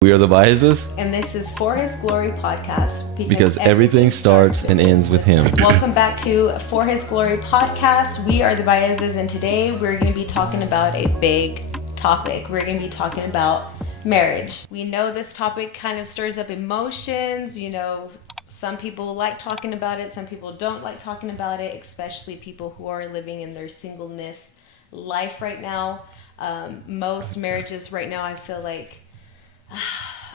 We are the Biases And this is For His Glory podcast because everything starts and ends with Him. Welcome back to For His Glory podcast. We are the Biases, and today we're going to be talking about a big topic. We're going to be talking about marriage. We know this topic kind of stirs up emotions. You know, some people like talking about it, some people don't like talking about it, especially people who are living in their singleness life right now. Most marriages right now, I feel like,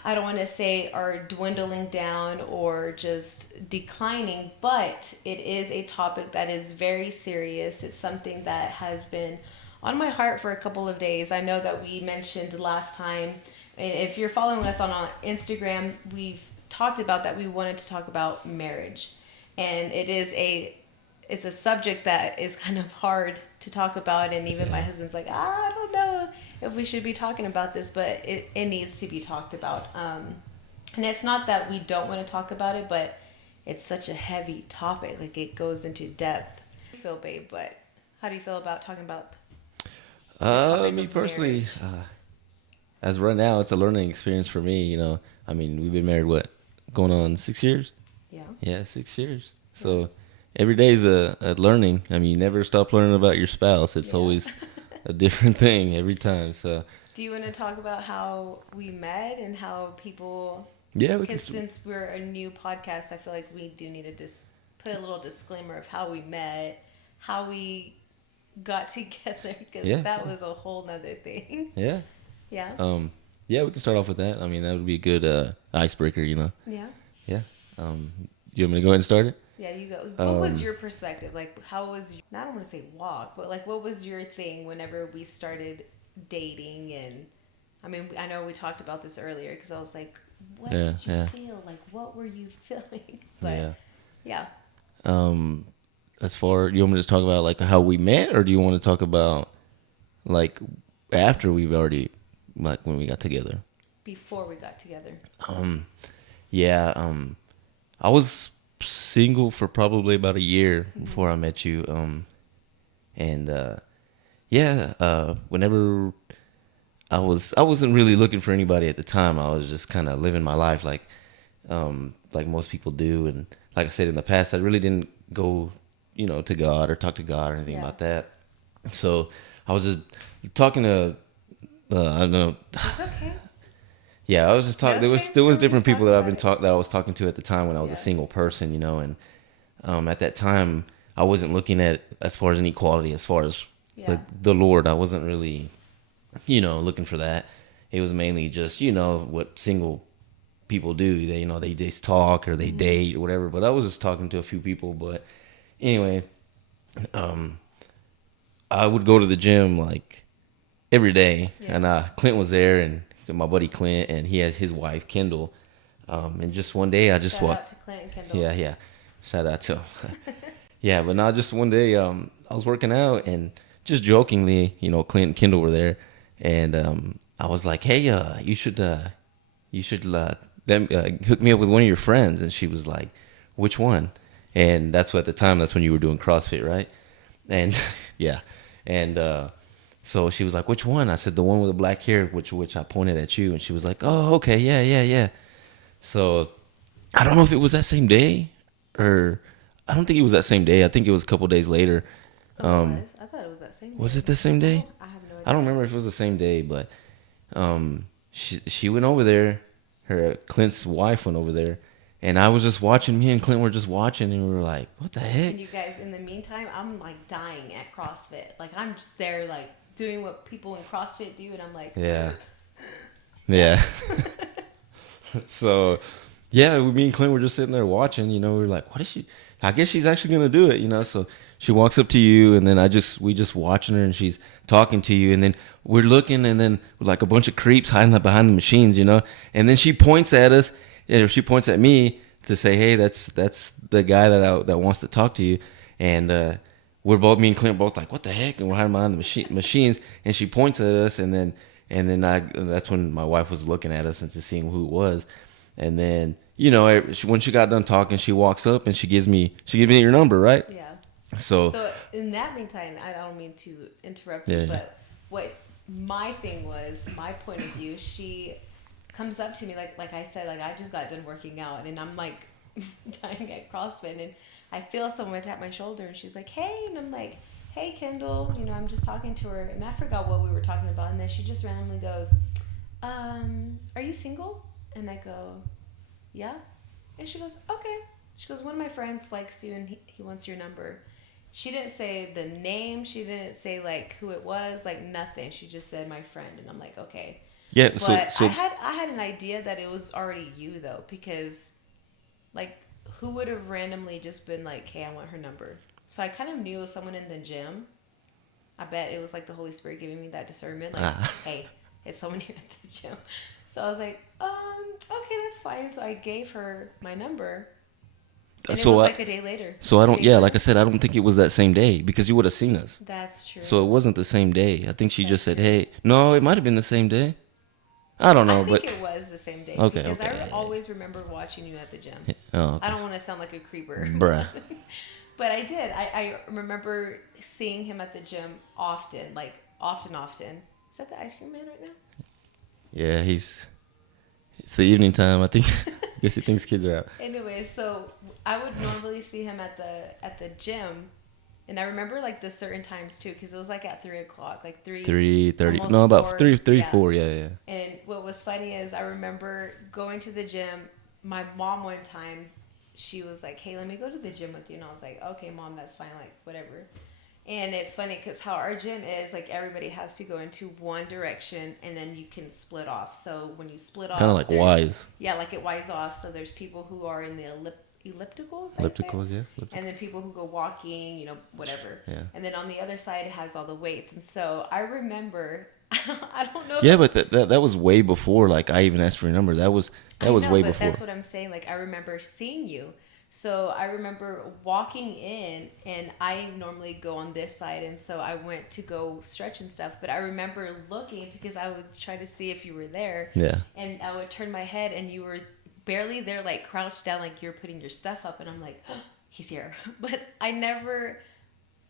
I don't want to say are dwindling down or just declining, but it is a topic that is very serious. It's something that has been on my heart for a couple of days. I know that we mentioned last time, and if you're following us on our Instagram, we've talked about that we wanted to talk about marriage. And it's a subject that is kind of hard to talk about, and even my husband's like, I don't know if we should be talking about this, but it needs to be talked about. And it's not that we don't want to talk about it, but it's such a heavy topic. Like, it goes into depth. I feel, babe, but how do you feel about talking about the topic Me of personally, marriage? as right now, it's a learning experience for me. I mean, we've been married, going on 6 years? Yeah. Yeah, 6 years. So every day is a learning. I mean, you never stop learning about your spouse. It's always a different thing every time. So Do you want to talk about how we met and how people? yeah, Because since we're a new podcast, I feel like we do need to put a little disclaimer of how we met, how we got together, because yeah, that was a whole nother thing. yeah. Yeah. Yeah, we can start off with that. I mean, that would be a good icebreaker. Yeah. Yeah. You want me to go ahead and start it? Yeah, you go. What was your perspective? Like, how was, I don't want to say walk, but like, what was your thing whenever we started dating? And I mean, I know we talked about this earlier because I was like, what did you feel? Like, what were you feeling? But yeah. As far, you want me to talk about like how we met, or do you want to talk about like after we've already, like when we got together? Before we got together. Yeah. I was single for probably about a year before I met you. And whenever I wasn't really looking for anybody at the time. I was just kind of living my life like most people do. And like I said in the past, I really didn't go, to God or talk to God or anything about that. So I was just talking to, I don't know. It's okay. Yeah, I was just talking. No There was shame. there was We're different just people talking that about it. that I was talking to at the time when I was a single person, and at that time I wasn't looking at as far as an equality, as far as the Lord. I wasn't really, looking for that. It was mainly just what single people do. They just talk or they date or whatever. But I was just talking to a few people. But anyway, I would go to the gym like every day, and Clint was there, and my buddy Clint, and he had his wife Kendall. And just one day, I just Shout out to Clint and Kendall. yeah, shout out to him. Yeah, but not just one day. I was working out, and just jokingly, Clint and Kendall were there, and I was like, "Hey, you should them hook me up with one of your friends." And she was like, "Which one?" And that's what, at the time, that's when you were doing CrossFit, right? And yeah, and so she was like, "Which one?" I said, "The one with the black hair," which I pointed at you, and she was like, "Oh, okay, yeah, yeah, yeah." So I don't know if it was that same day, or I don't think it was that same day. I think it was a couple days later. Oh, it was? I thought it was that same day. Was it the same day? I have no idea. I don't remember if it was the same day, but she went over there. Her Clint's wife went over there, and I was just watching. Me and Clint were just watching, and we were like, "What the heck?" And you guys, in the meantime, I'm like dying at CrossFit. Like, I'm just there, like, doing what people in CrossFit do, and I'm like, yeah. So, yeah, me and Clint were just sitting there watching. We were like, "What is she? I guess she's actually gonna do it." So she walks up to you, and then we just watching her, and she's talking to you, and then we're looking, and then we're like a bunch of creeps hiding up behind the machines, and then she points at us, or she points at me to say, "Hey, that's the guy that wants to talk to you," and me and Clint both like, "What the heck?" And we're hiding behind the machines, and she points at us, and then that's when my wife was looking at us and just seeing who it was. And then, when she got done talking, she walks up and she gives me your number, right? yeah. So in that meantime, I don't mean to interrupt you, but what my thing was, my point of view, she comes up to me like I said, like I just got done working out and I'm like dying at CrossFit and I feel someone tap my shoulder and she's like, hey, and I'm like, hey Kendall, you know, I'm just talking to her and I forgot what we were talking about and then she just randomly goes, are you single? And I go, yeah. And she goes, okay. She goes, one of my friends likes you and he wants your number. She didn't say the name. She didn't say like who it was, like nothing. She just said my friend, and I'm like, okay. Yeah. So But I had an idea that it was already you though, because like who would have randomly just been like, hey, I want her number. So I kind of knew it was someone in the gym. I bet it was like the Holy Spirit giving me that discernment, like, hey, it's someone here at the gym. So I was like, okay, that's fine. So I gave her my number. And it was like a day later. So I don't. Yeah, like I said, I don't think it was that same day because you would have seen us. That's true. So it wasn't the same day. I think she just said, "Hey." No, it might have been the same day. I don't know, I think it was the same day. Okay, because okay, I always remember watching you at the gym. Oh, okay. I don't want to sound like a creeper. Bruh. But I did. I remember seeing him at the gym often, like often. Is that the ice cream man right now? Yeah, it's the evening time. I think. I guess he thinks kids are out. Anyways, so I would normally see him at the gym, and I remember like the certain times too, because it was like at 3:00, like 3:30. No, about 3, 4. Yeah. And what was funny is I remember going to the gym. My mom one time, she was like, "Hey, let me go to the gym with you," and I was like, "Okay, mom, that's fine, like whatever." And it's funny because how our gym is, like everybody has to go into one direction and then you can split off. So when you split off, Kind of like wise. Yeah, like it wise off. So there's people who are in the ellipticals. Ellipticals, yeah. And then people who go walking, you know, whatever. Yeah. And then on the other side, it has all the weights. And so I remember, I don't know. Yeah, but that was way before like I even asked for your number. That was way before. That's what I'm saying. Like I remember seeing you. So I remember walking in, and I normally go on this side, and so I went to go stretch and stuff. But I remember looking because I would try to see if you were there. Yeah. And I would turn my head, and you were barely there, like crouched down, like you're putting your stuff up. And I'm like, oh, he's here. But I never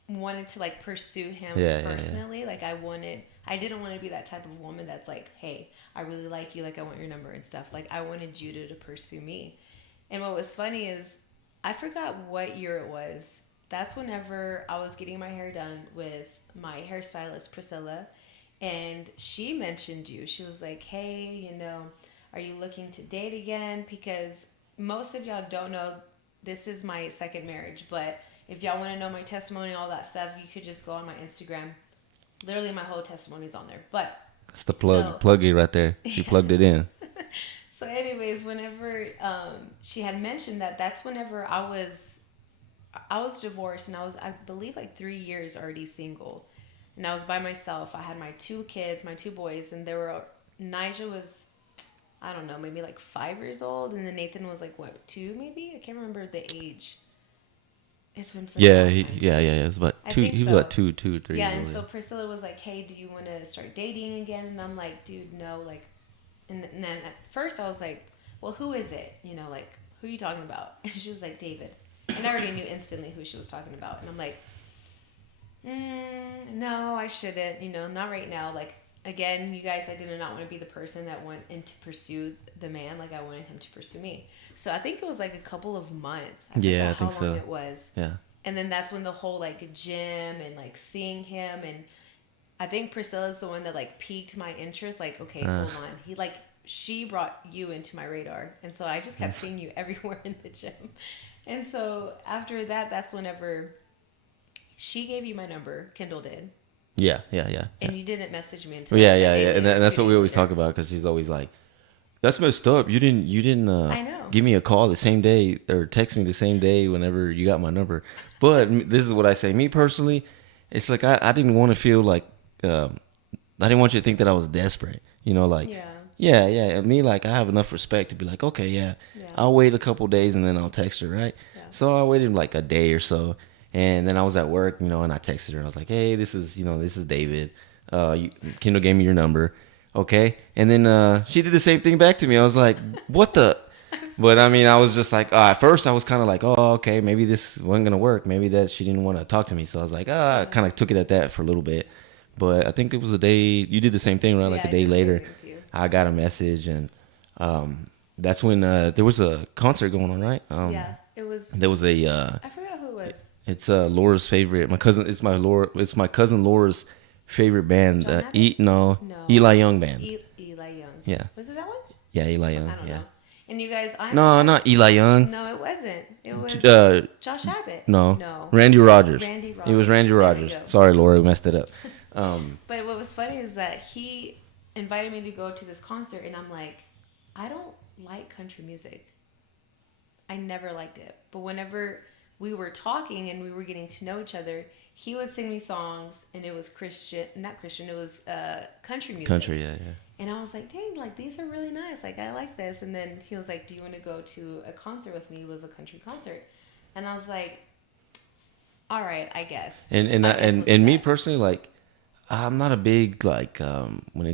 wanted to like pursue him personally. Yeah. Like I didn't want to be that type of woman that's like, hey, I really like you, like I want your number and stuff. Like I wanted you to pursue me. And what was funny is I forgot what year it was. That's whenever I was getting my hair done with my hairstylist, Priscilla. And she mentioned you. She was like, hey, you know, are you looking to date again? Because most of y'all don't know this is my second marriage. But if y'all want to know my testimony, all that stuff, you could just go on my Instagram. Literally, my whole testimony's on there. But that's the plug. Plug it right there. She plugged it in. So anyways, whenever she had mentioned that, that's whenever I was divorced and I believe like 3 years already single, and I was by myself. I had my 2 kids, my 2 boys, and Nigel was, I don't know, maybe like 5 years old, and then Nathan was like what, 2 maybe? I can't remember the age. It's been such yeah. It was about 2. He was about 2, 3. Yeah, and so Priscilla was like, hey, do you want to start dating again? And I'm like, dude, no, like. And then at first I was like, well, who is it? You know, like, who are you talking about? And she was like, David. And I already knew instantly who she was talking about. And I'm like, no, I shouldn't. You know, not right now. Like, again, you guys, I did not want to be the person that went in to pursue the man. Like, I wanted him to pursue me. So I think it was like a couple of months. I think how long it was. Yeah. And then that's when the whole, like, gym and, like, seeing him and I think Priscilla's the one that like piqued my interest. Like, okay, hold on. She brought you into my radar. And so I just kept seeing you everywhere in the gym. And so after that, that's whenever she gave you my number. Kendall did. Yeah. And you didn't message me until yeah. And that's what we always talk about because she's always like, that's messed up. You didn't I know. Give me a call the same day or text me the same day whenever you got my number. But this is what I say. Me personally, it's like I didn't want to feel like, I didn't want you to think that I was desperate, you know, like, yeah. Me, like, I have enough respect to be like, okay, yeah. I'll wait a couple days and then I'll text her, right? Yeah. So I waited like a day or so, and then I was at work, you know, and I texted her. I was like, hey, this is David. Kendall gave me your number, okay? And then she did the same thing back to me. I was like, what the? But I mean, I was just like, at first I was kind of like, oh, okay, maybe this wasn't gonna work. Maybe that she didn't want to talk to me. So I was like, I kind of took it at that for a little bit. But I think it was a day, you did the same thing, right? Like a day later, I got a message and That's when there was a concert going on, right? Yeah, it was. There was a I forgot who it was. it's Laura's favorite. My cousin. It's my cousin Laura's favorite band. John Abbott? No, No. Eli Young band. Eli Young. Yeah, Was it that one? yeah, Eli I Young. don't Yeah. know. And you guys, I'm No, so. not Eli Young. No, it wasn't. It was Uh, Josh Abbott. no, No. Randy Rogers. Randy It was Rogers. Randy There we Rogers. go. Sorry, Laura, we messed it up. But what was funny is that he invited me to go to this concert, and I'm like, I don't like country music. I never liked it. But whenever we were talking and we were getting to know each other, he would sing me songs, and it was Christian, not Christian, it was country music. Country, yeah, yeah. And I was like, dang, like these are really nice. Like I like this. And then he was like, do you want to go to a concert with me? It was a country concert. And I was like, all right, I guess. And I guess we'll do and me that. personally, like, I'm not a big like when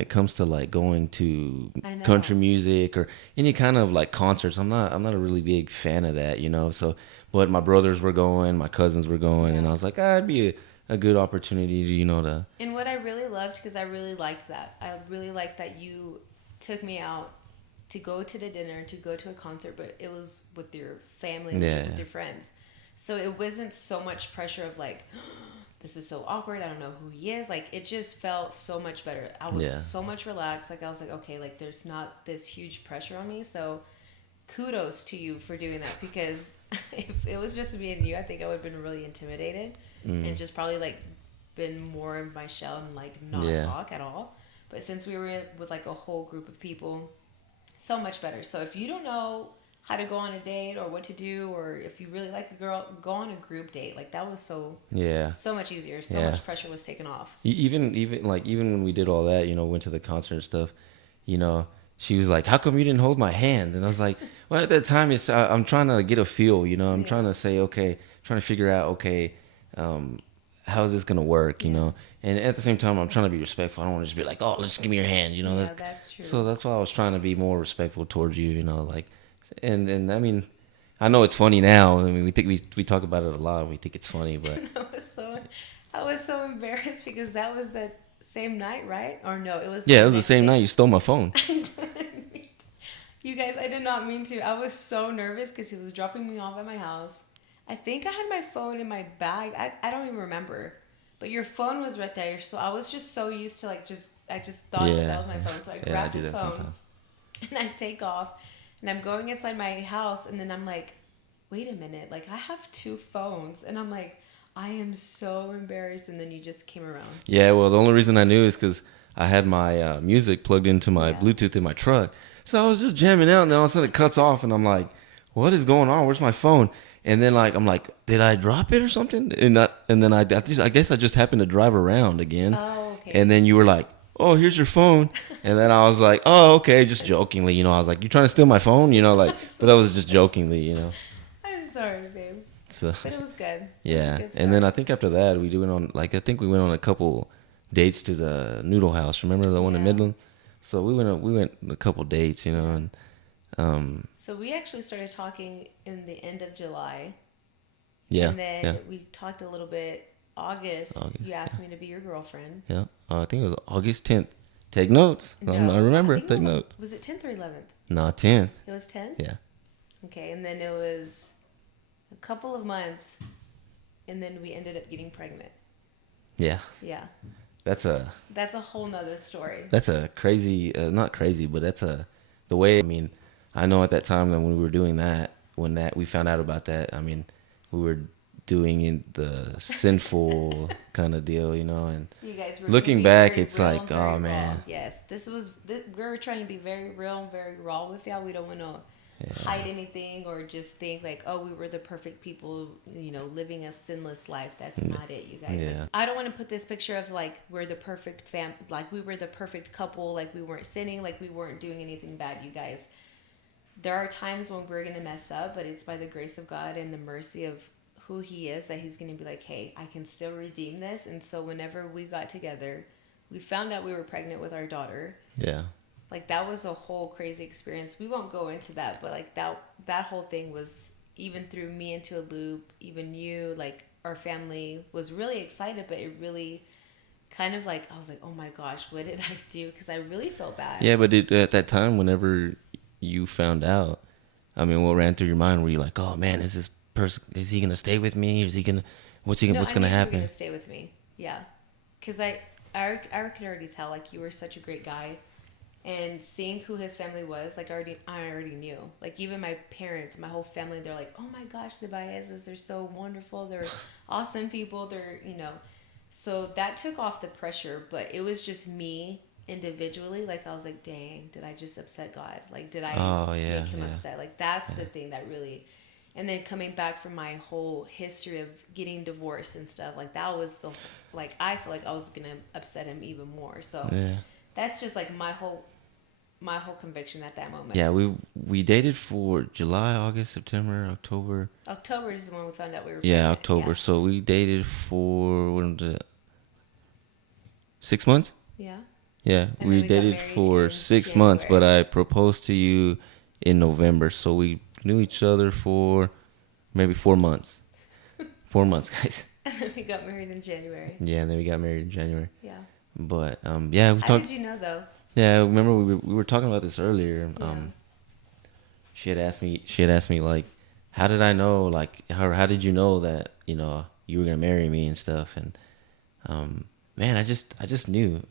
it comes to like going to I know. country music or any kind of like concerts. I'm not a really big fan of that, So, but my brothers were going, my cousins were going, and I was like, it'd be a good opportunity to to. And what I really loved, because I really liked that. I really liked that you took me out to go to the dinner, to go to a concert, but it was with your family, Yeah, with your friends. So it wasn't so much pressure of like, this is so awkward. I don't know who he is. Like it just felt so much better. I was yeah, so much relaxed. Like I was like, okay, like there's not this huge pressure on me. So kudos to you for doing that because if it was just me and you, I think I would have been really intimidated and just probably like been more in my shell and like not yeah. talk at all. But since we were with like a whole group of people, so much better. So if you don't know how to go on a date or what to do, or if you really like a girl, go on a group date. Like that was Yeah. so much easier. So Yeah. much pressure was taken off. Even when we did all that, went to the concert and stuff, you know, she was like, "How come you didn't hold my hand?" And I was like, "Well, at that time, I'm trying to get a feel, I'm Yeah. trying to say, okay, trying to figure out, okay, um, how is this gonna work, Yeah. And at the same time, I'm trying to be respectful. I don't want to just be like, "Oh, let's give me your hand," Yeah, that's true. So that's why I was trying to be more respectful towards you, like, and I mean, I know it's funny now. I mean, we talk about it a lot. And we think it's funny, but I was so embarrassed because that was the same night, right? Or no, it was yeah, it the was the next same day. night you stole my phone. I didn't mean to. You guys, I did not mean to. I was so nervous because he was dropping me off at my house. I think I had my phone in my bag. I don't even remember. But your phone was right there. So I was just so used to like I just thought that, Yeah, that was my phone. So I yeah, I grabbed do his that phone sometimes. and I take off and I'm going inside my house and then I'm like, wait a minute, like I have two phones and I'm like, I am so embarrassed and then you just came around. Yeah, well, the only reason I knew is because I had my music plugged into my Yeah. Bluetooth in my truck. So I was just jamming out, and then all of a sudden it cuts off, and I'm like, "What is going on? Where's my phone?" And then like I'm like, "Did I drop it or something?" And then I guess I just happened to drive around again, Oh, okay. and then you were like, "Oh, here's your phone," and then I was like, "Oh, okay," just jokingly, I was like, "You trying to steal my phone?" like, but that was just jokingly. I'm sorry, babe. So But it was good. It was a yeah, good and then I start. think after that we went on I think we went on a couple dates to the Noodle House. Remember the one in Yeah. Midland? So we went a couple dates, and So we actually started talking in the end of July. yeah, And then yeah, we talked a little bit August. August, You asked me to be your girlfriend. yeah. I think it was August 10th. Take notes. I remember. think Take it was, notes. was it 10th or 11th? No, 10th. It was 10th? Yeah, Okay, and then it was a couple of months, and then we ended up getting pregnant. yeah. Yeah, That's a that's a whole nother story. crazy. Not crazy, but that's the way. I mean, I know at that time that when we were doing that, when that we found out about that. I mean, we were doing the sinful kind of deal, and You guys were looking being back, very it's real like, and very oh raw. man, Yes, we were trying to be very real and very raw with y'all. We don't want to yeah, hide anything or just think like, oh, we were the perfect people, living a sinless life. That's not it, you guys. yeah, Like, I don't want to put this picture of like we're the perfect like we were the perfect couple, like we weren't sinning, like we weren't doing anything bad, you guys. There are times when we're gonna mess up, but it's by the grace of God and the mercy of who He is that He's gonna be like, hey, I can still redeem this. And so whenever we got together, we found out we were pregnant with our daughter. yeah, Like that was a whole crazy experience. We won't go into that, but like that whole thing was even threw me into a loop. Even you, like our family was really excited, but it really kind of like, I was like, oh my gosh, what did I do? Because I really felt bad. Yeah, but at that time, whenever you found out, I mean, what ran through your mind? Were you like, oh man, is this person? Is he gonna stay with me? Is he gonna? No, What's I gonna knew you were gonna happen? stay with me. Yeah, because I could already tell like you were such a great guy, and seeing who his family was, like I already knew. Like even my parents, my whole family, they're like, oh my gosh, the Baezes, they're so wonderful. They're awesome people. They're so that took off the pressure. But it was just me individually. Like I was like, dang, did I just upset God? Like did I Oh yeah, make him yeah, upset? Like that's yeah. the thing that really. And then coming back from my whole history of getting divorced and stuff, like that was the like I feel like I was gonna upset him even more. So Yeah. that's just like my whole conviction at that moment. Yeah, we dated for July, August, September, October. October is when we found out we were Yeah, pregnant. October. Yeah. So we dated for what was it, 6 months? Yeah. Yeah, And then we we got dated married for in 6 months, but January. I proposed to you in November. So we knew each other for maybe 4 months. 4 months, guys. And then we got married in January. Yeah, and then we got married in January. Yeah. But yeah, we How did talked. you know though? Yeah, remember we were talking about this earlier. Yeah. She had asked me like, how did I know? Like, how did you know that you were gonna marry me and stuff? And man, I just knew.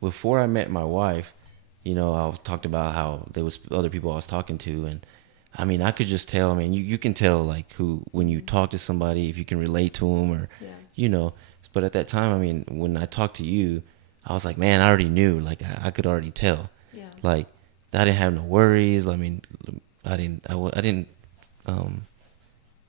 Before I met my wife, I was talked about how there was other people I was talking to, and I mean, I could just tell. I mean, you can tell like who when you Mm-hmm. talk to somebody if you can relate to them or, Yeah. you know. But at that time, I mean, when I talked to you, I was like, man, I already knew. Like, I could already tell. Yeah. Like, I didn't have no worries. I mean, I didn't um,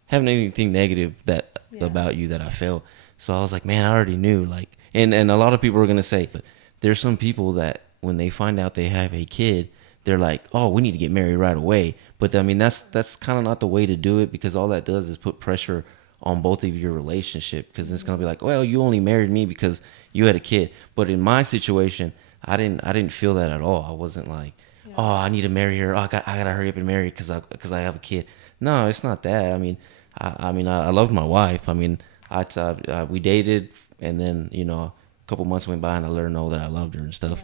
have anything negative that Yeah. about you that I felt. So I was like, man, I already knew. Like, and a lot of people are gonna say, but there's some people that when they find out they have a kid, they're like, oh, we need to get married right away. But I mean, that's kind of not the way to do it because all that does is put pressure on both of your relationship because it's gonna be Mm-hmm. like, well, you only married me because you had a kid. But in my situation, I didn't feel that at all. I wasn't like, Yeah. oh, I need to marry her. Oh, I gotta hurry up and marry because I have a kid. No, it's not that. I mean, I loved my wife. I mean, we dated, and then a couple months went by, and I let her know that I loved her and stuff.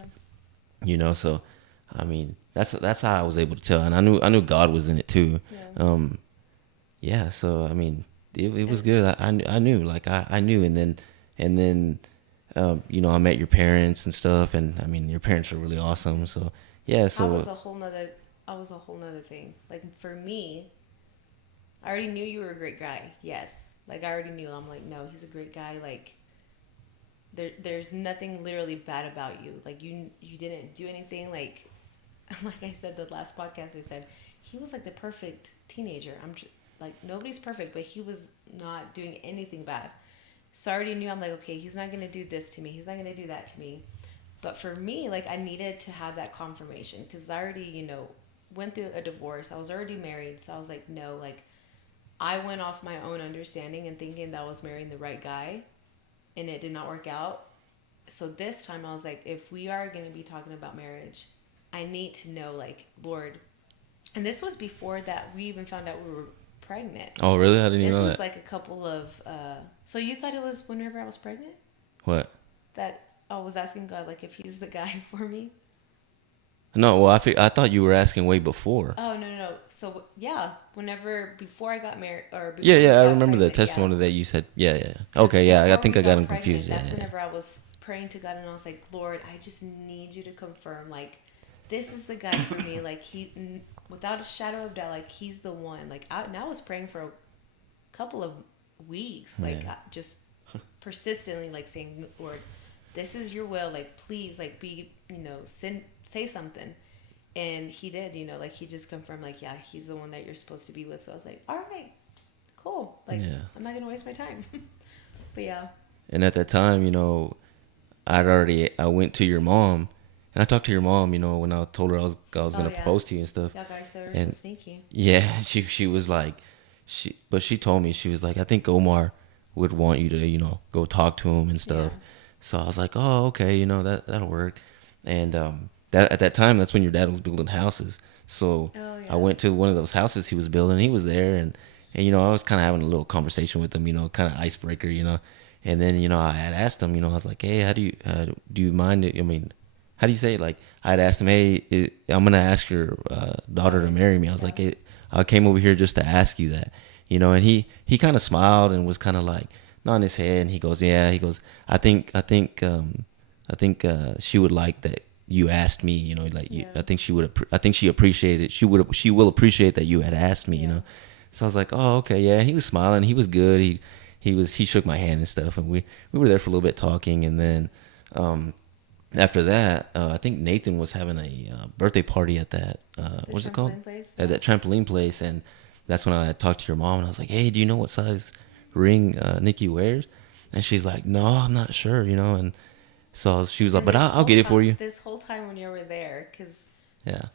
Yeah. So I mean, that's how I was able to tell, and I knew God was in it too. Yeah. Yeah. So I mean, it was And good. I knew, like I knew, and then I met your parents and stuff, and I mean, your parents are really awesome. So yeah. I was So a whole nother I was a whole nother thing. Like for me, I already knew you were a great guy. Yes. Like I already knew. I'm like, no, he's a great guy. Like there's nothing literally bad about you. Like you didn't do anything like like I said the last podcast I said he was like the perfect teenager. Like nobody's perfect, but he was not doing anything bad. So I already knew I'm like, okay, he's not gonna do this to me. He's not gonna do that to me. But for me, like I needed to have that confirmation because I already, went through a divorce. I was already married, so I was like, no, like I went off my own understanding and thinking that I was marrying the right guy, and it did not work out. So this time I was like, if we are going to be talking about marriage, I need to know, like, Lord. And this was before that we even found out we were pregnant. oh really? I didn't even This know was that. like a couple of. So you thought it was whenever I was pregnant What? that I was asking God, like, if He's the guy for me? No, well, I thought you were asking way before. Oh no no no. So yeah, whenever before I got married or Yeah, before we yeah, I got remember the pregnant, yeah. testimony that you said. Yeah, yeah. Because Okay, yeah, I before think we I got got him pregnant, confused. Yeah, that's yeah. whenever I was praying to God, and I was like, Lord, I just need you to confirm, like, this is the guy for me. Like without a shadow of doubt, like he's the one. Like and I was praying for a couple of weeks, like Yeah. just persistently, like saying, Lord, this is your will. Like please, like be, say something. And he did, like he just confirmed, like, yeah, he's the one that you're supposed to be with. So I was like, all right, cool. Like, Yeah. I'm not gonna waste my time. But yeah, And at that time, I went to your mom, and I talked to your mom. When I told her I was oh gonna yeah, propose to you and stuff. yeah, guys, they were so And sneaky. yeah, she was like, but she told me, she was like, I think Omar would want you to go talk to him and Yeah, stuff. So I was like, oh, okay, that'll work. And that at that time, that's when your dad was building houses. So oh I yeah, went to one of those houses he was building. He was there, and I was kind of having a little conversation with him, kind of icebreaker. And then, I had asked him, I was like, hey, do you mind? I mean, how do you say it? Like, I had asked him, hey, I'm going to ask your daughter to marry me. I was like, hey, I came over here just to ask you that, and he kind of smiled and was kind of like nodding his head. And he goes, yeah, he goes, I think she would like that you asked me, like I think I think she appreciated, she will appreciate that you had asked me, So I was like, oh, okay, yeah. He was smiling. He was good. He shook my hand and stuff, and we were there for a little bit talking, and then um, after that, I think Nathan was having a birthday party at that what's it called? Place? At that trampoline place, and that's when I talked to your mom, and I was like, hey, do you know what size ring Nikki wears? And she's like, no, I'm not sure, and so she was like, but I'll get it for you. This whole time when you were there, because yeah,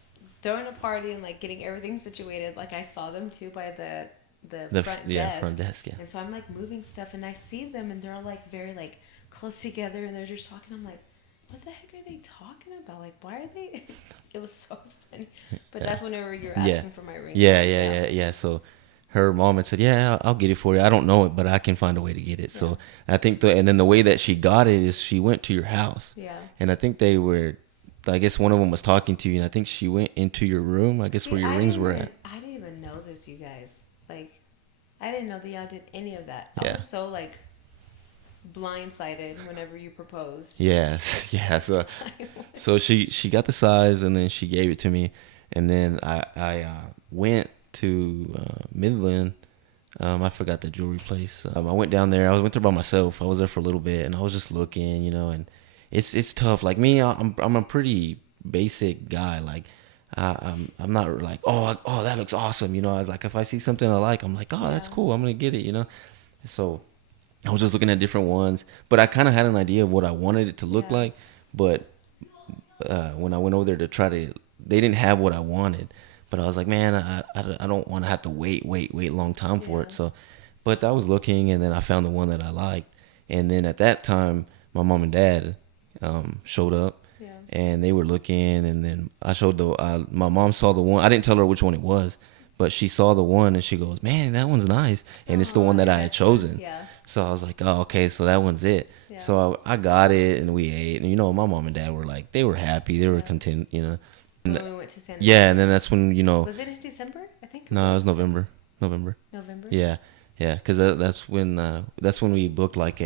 throwing a party and like getting everything situated, like I saw them too by the front desk. Front desk, yeah. And so I'm like moving stuff, and I see them, and they're all like very like close together, and they're just talking. I'm like, what the heck are they talking about? Like, why are they? It was so funny. But that's whenever you're asking for my ring. Yeah. So her mom had said, yeah, I'll get it for you. I don't know it, but I can find a way to get it. Yeah. So I think and then the way that she got it is she went to your house. Yeah. And I think I guess one of them was talking to you, and I think she went into your room, I guess. See, where your rings were at. I didn't even know this, you guys. Like, I didn't know that y'all did any of that. I was so like blindsided whenever you proposed. Yes. Yeah. So she got the size, and then she gave it to me, and then I went to Midland. I forgot the jewelry place. I went down there. I went there by myself. I was there for a little bit, and I was just looking, and it's tough. Like me, I'm a pretty basic guy. Like I'm not like oh that looks awesome. I was like, if I see something I like, I'm like, oh, that's cool. I'm gonna get it. So I was just looking at different ones, but I kind of had an idea of what I wanted it to look like. But when I went over there to try to, they didn't have what I wanted. But I was like, man, I don't want to have to wait a long time for it. So, but I was looking, and then I found the one that I liked. And then at that time, my mom and dad showed up, and they were looking. And then I showed my mom saw the one. I didn't tell her which one it was, but she saw the one, and she goes, man, that one's nice. And it's the one that I had chosen. Yeah. So I was like, oh, okay, so that one's it. Yeah. So I got it, and we ate. And, my mom and dad were like, they were happy. They were content, When we went to San Diego. Yeah, and then that's when, Was it in December, I think? No, it was November. November? Yeah, because that's when we booked like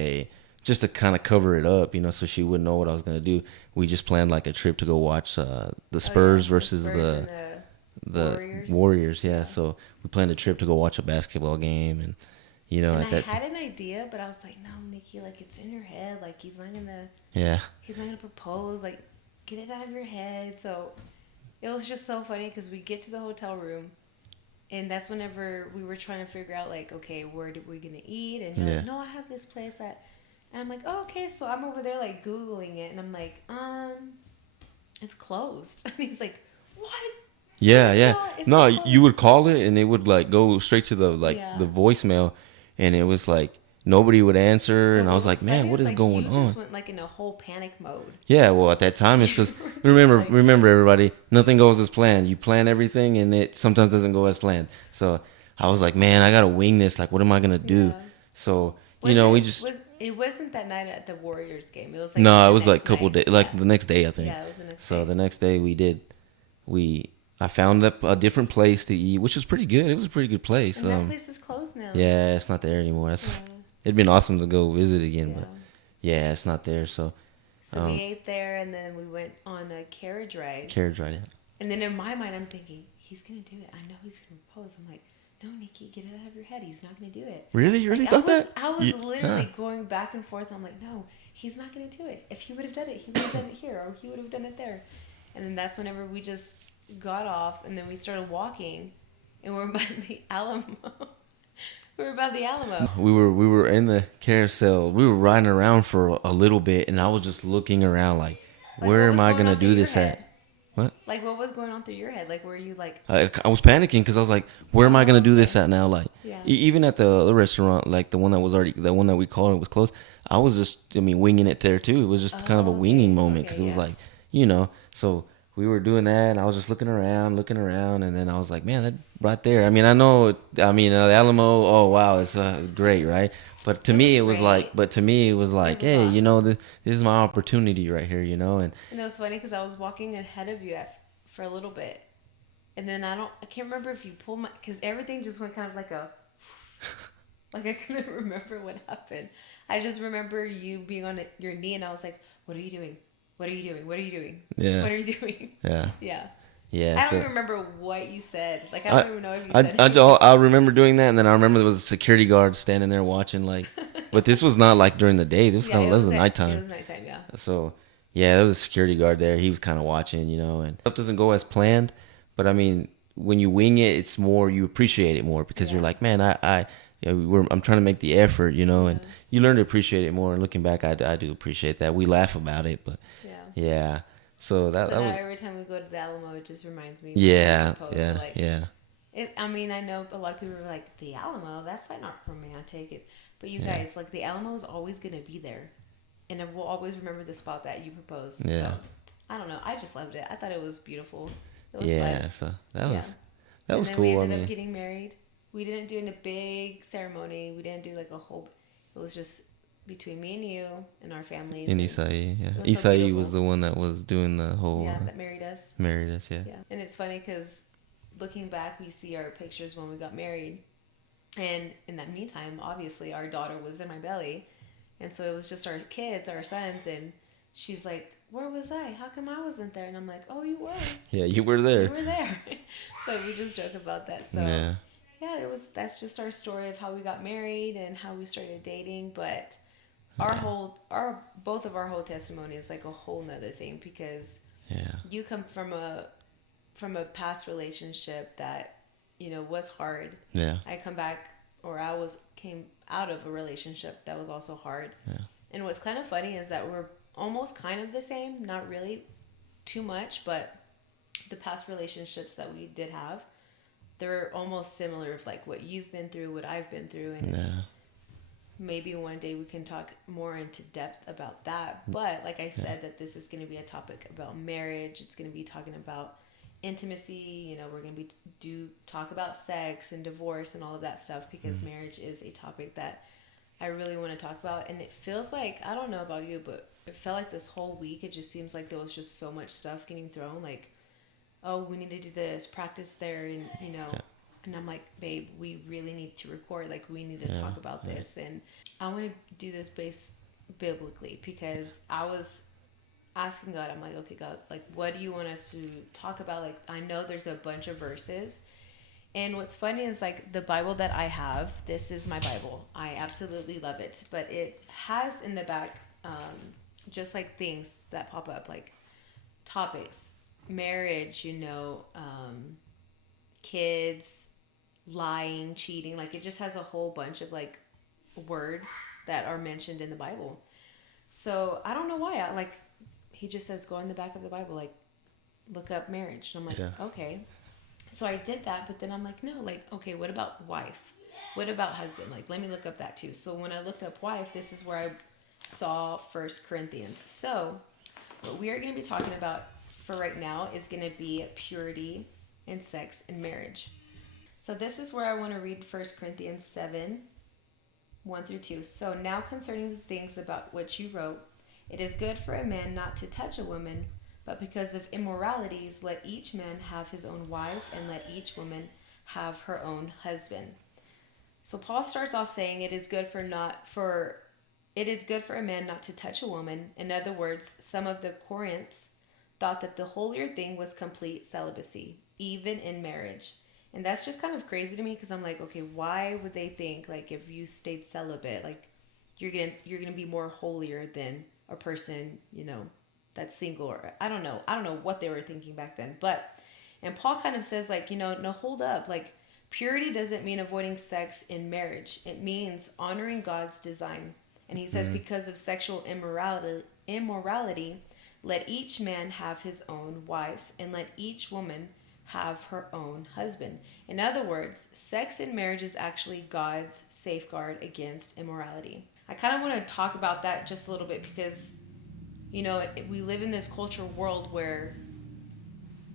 just to kind of cover it up, so she wouldn't know what I was going to do. We just planned like a trip to go watch the Spurs versus the Warriors. Yeah, so we planned a trip to go watch a basketball game, and I had an idea, but I was like, no, Nikki, like it's in your head, like he's not gonna propose, like get it out of your head. So it was just so funny because we get to the hotel room, and that's whenever we were trying to figure out like, okay, where are we gonna eat? And you're like, no, I have this place and I'm like, oh, okay. So I'm over there like Googling it, and I'm like, it's closed. And he's like, what? Yeah. No, you would call it, and it would like go straight to the the voicemail, and it was like nobody would answer, and I was like, man, what is going on? You just went like in a whole panic mode. Yeah, well, at that time, it's because remember everybody, nothing goes as planned. You plan everything, and it sometimes doesn't go as planned. So I was like, man, I gotta wing this. Like, what am I gonna do? So it wasn't that night at the Warriors game. It was like no, it was like a couple days, like the next day, I think. Yeah, it was the next day. So the next day I found a different place to eat, which was pretty good. It was a pretty good place. And that place is closed now. Yeah, it's not there anymore. It'd been awesome to go visit again, but yeah, it's not there. So we ate there, and then we went on a carriage ride. Yeah. And then in my mind, I'm thinking, he's going to do it. I know he's going to propose. I'm like, no, Nikki, get it out of your head. He's not going to do it. Really? You really thought that? I was literally going back and forth. I'm like, no, he's not going to do it. If he would have done it, he would have done it here, or he would have done it there. And then that's whenever we just got off, and then we started walking, and we're by the Alamo. We were in the carousel. We were riding around for a little bit, and I was just looking around like where am I going to do this at? What? Like, what was going on through your head? Like, were you like... I was panicking because I was like, where am I going to do this at now? Like, even at the other restaurant, like the one that we called, it was closed. I was just, winging it there too. It was just kind of a winging moment because it was like, so we were doing that, and I was just looking around, and then I was like, man, that right there. I mean, I know. I mean, the Alamo. Oh wow, it's great, right? But to It was me, it was great. like, It was hey, awesome. this is my opportunity right here, and And it was funny because I was walking ahead of you for a little bit, and then I can't remember if you pulled my, because everything just went kind of like a, like I couldn't remember what happened. I just remember you being on your knee, and I was like, "What are you doing? What are you doing? What are you doing? yeah, What are you doing?" yeah, Yeah, yeah. I don't So even remember what you said. Like I I, don't even know if you said anything. I remember doing that, and then I remember there was a security guard standing there watching, like, but this was not like during the day. This was Yeah, kind of that was the it nighttime. was nighttime. Yeah, So yeah, there was a security guard there. He was kind of watching, and stuff doesn't go as planned. But I mean, when you wing it, it's more you appreciate it more because you're yeah, like, man, I'm trying to make the effort, and yeah, you learn to appreciate it more. And looking back, I do appreciate that. We laugh about it, but yeah. yeah. So So that now was every time we go to the Alamo, it just reminds me when you yeah, proposed. So yeah, like, yeah, I mean, I know a lot of people are like, the Alamo, that's like not romantic. But you yeah, guys, like, the Alamo is always gonna be there, and I will always remember the spot that you proposed. So yeah, I don't know. I just loved it. I thought it was beautiful. It was fun. yeah. So Yeah. that And was then we cool. I ended up mean, getting married. We didn't do a big ceremony. We didn't do like a whole. It was just between me and you and our families, in and Isai, yeah, it was so Isai was beautiful. the one that was doing the whole Yeah, that married us. married us, yeah, Yeah, and it's funny because looking back, we see our pictures when we got married, and in that meantime, obviously, our daughter was in my belly, and so it was just our kids, our sons, and she's like, "Where was I? How come I wasn't there?" And I'm like, "Oh, you were. yeah. You were You there, were there." So we just joke about that. So yeah. yeah, it was. That's just our story of how we got married and how we started dating, but. Our Yeah, whole, our both of our whole testimony is like a whole nother thing because yeah, you come from a past relationship that was hard. yeah, I come back, or I was came out of a relationship that was also hard. yeah, And what's kind of funny is that we're almost kind of the same, not really too much, but the past relationships that we did have, they're almost similar of like what you've been through, what I've been through, and yeah, maybe one day we can talk more into depth about that. But like I yeah, said, that this is going to be a topic about marriage. It's going to be talking about intimacy. We're going to do talk about sex and divorce and all of that stuff because mm, marriage is a topic that I really want to talk about. And it feels like, I don't know about you, but it felt like this whole week it just seems like there was just so much stuff getting thrown. Like, oh, we need to do this, practice there, and yeah, and I'm like, babe, we really need to record. Like, we need to yeah, talk about right, this, and I want to do this based biblically because I was asking God, I'm like, okay, God, like, what do you want us to talk about? Like, I know there's a bunch of verses, and what's funny is like the Bible that I have. This is my Bible. I absolutely love it, but it has in the back just like things that pop up, like topics, marriage, kids, lying, cheating. Like it just has a whole bunch of like words that are mentioned in the Bible. So I don't know why. He just says go in the back of the Bible, like look up marriage. And I'm like, yeah, okay. So I did that, but then I'm like, no, like, okay, what about wife? What about husband? Like, let me look up that too. So when I looked up wife, this is where I saw First Corinthians. So what we are going to be talking about for right now is going to be purity in sex and marriage. So this is where I want to read First Corinthians 7, 1 through 2. So now concerning the things about which you wrote, it is good for a man not to touch a woman, but because of immoralities, let each man have his own wife, and let each woman have her own husband. So Paul starts off saying it is good for a man not to touch a woman. In other words, some of the Corinthians thought that the holier thing was complete celibacy, even in marriage. And that's just kind of crazy to me because I'm like, okay, why would they think like if you stayed celibate, like you're gonna be more holier than a person, that's single, or I don't know. I don't know what they were thinking back then. But and Paul kind of says like, no, hold up. Like purity doesn't mean avoiding sex in marriage. It means honoring God's design. And he says mm, because of sexual immorality, let each man have his own wife, and let each woman have her own husband. In other words, sex in marriage is actually God's safeguard against immorality. I kind of want to talk about that just a little bit because, we live in this culture world where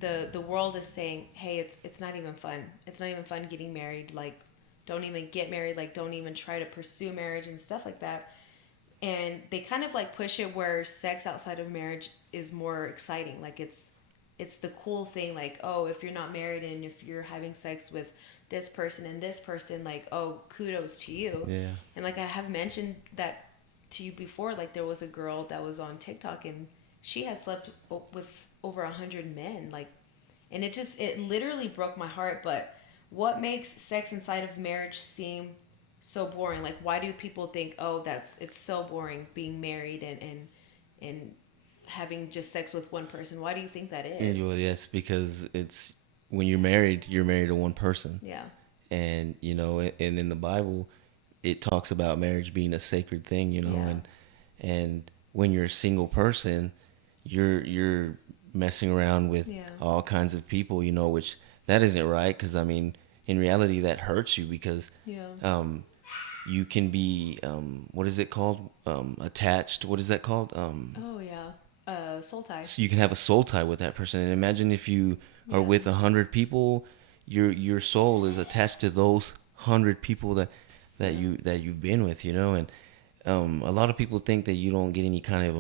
the world is saying, hey, it's not even fun. It's not even fun getting married. Like, don't even get married. Like, don't even try to pursue marriage and stuff like that. And they kind of like push it where sex outside of marriage is more exciting. Like, it's the cool thing. Like, oh, if you're not married and if you're having sex with this person, like, oh, kudos to you. Yeah. And like I have mentioned that to you before. Like, there was a girl that was on TikTok and she had slept with over 100 men. Like, and it literally broke my heart. But what makes sex inside of marriage seem so boring? Like, why do people think, oh, it's so boring being married and having just sex with one person? Why do you think that And is? well, yes, because it's when you're married to one person, Yeah. and and in the Bible, it talks about marriage being a sacred thing, Yeah. and when you're a single person, you're messing around with Yeah. all kinds of people, which that isn't right. Because I mean, in reality, that hurts you because Yeah. um, you can be what is it called, attached? What is that called? Oh yeah. Soul tie. So you can have a soul tie with that person. And imagine if you are Yeah. with 100 people, your soul is attached to those 100 people Yeah. that you've been with, and a lot of people think that you don't get any kind of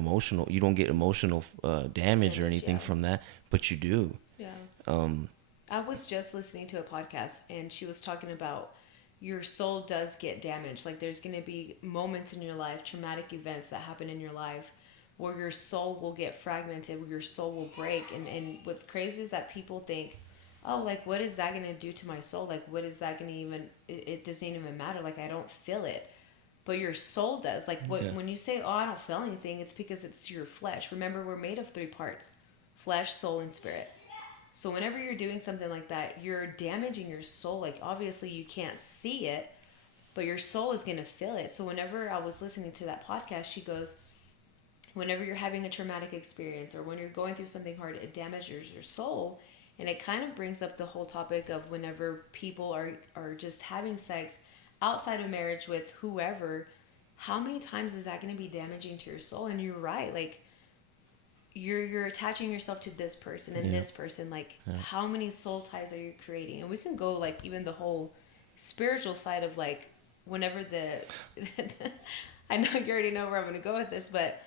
you don't get emotional damage or Damage. anything Yeah. from that, but you do. Yeah. Um, I was just listening to a podcast and she was talking about your soul does get damaged. Like, there's going to be moments in your life, traumatic events that happen in your life where your soul will get fragmented, where your soul will break. And what's crazy is that people think, oh, like, what is that going to do to my soul? Like, what is that going to even, it doesn't even matter. Like, I don't feel it. But your soul does. Like, yeah, when you say, oh, I don't feel anything, it's because it's your flesh. Remember, we're made of three parts: flesh, soul, and spirit. So whenever you're doing something like that, you're damaging your soul. Like, obviously you can't see it, but your soul is going to feel it. So whenever I was listening to that podcast, she goes, whenever you're having a traumatic experience or when you're going through something hard, it damages your soul. And it kind of brings up the whole topic of whenever people are just having sex outside of marriage with whoever, how many times is that going to be damaging to your soul? And you're right. Like, you're attaching yourself to this person and yeah, this person. Like, yeah, how many soul ties are you creating? And we can go like even the whole spiritual side of like whenever the I know you already know where I'm going to go with this, but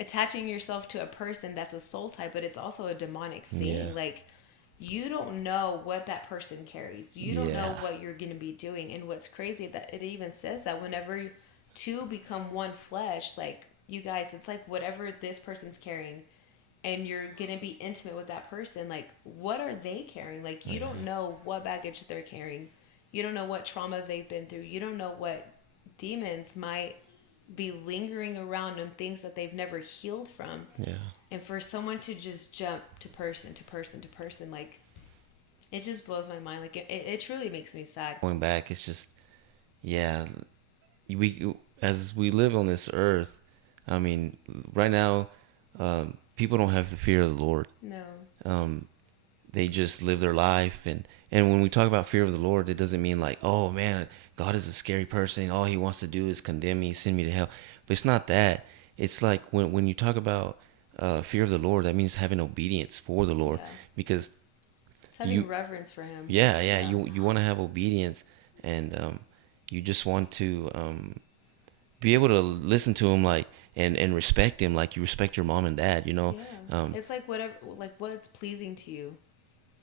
attaching yourself to a person, that's a soul tie, but it's also a demonic yeah, thing. Like, you don't know what that person carries. You don't know yeah, what you're going to be doing. And what's crazy that it even says that whenever two become one flesh, like, you guys, it's like whatever this person's carrying and you're going to be intimate with that person, like, what are they carrying? Like, you don't know what baggage they're carrying. You don't know what trauma they've been through. You don't know what demons might be lingering around and things that they've never healed from. yeah. And for someone to just jump to person to person to person, like, it just blows my mind. Like, it truly makes me sad. Going back, it's just, yeah, we as we live on this earth. I mean, right now, people don't have the fear of the Lord. No. Um, they just live their life, and when we talk about fear of the Lord, it doesn't mean like, oh man, God is a scary person, all he wants to do is condemn me, send me to hell. But it's not that. It's like when you talk about fear of the Lord, that means having obedience for the Lord. Yeah. Because It's having you reverence for him. yeah, Yeah. you want to have obedience, and you just want to be able to listen to him, like, and respect him like you respect your mom and dad. Yeah. um, It's like whatever, like, what's pleasing to you.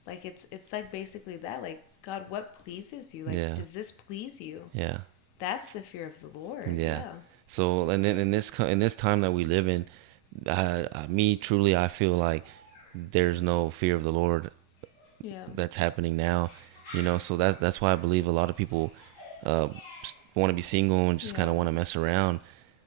Like, it's like basically that. Like, God, what pleases you? Like, yeah, does this please you? yeah, That's the fear of the Lord. yeah. Yeah. So, and then in this time that we live in, me truly, I feel like there's no fear of the Lord Yeah. that's happening now. So that's why I believe a lot of people uh, want to be single and just Yeah. kind of want to mess around,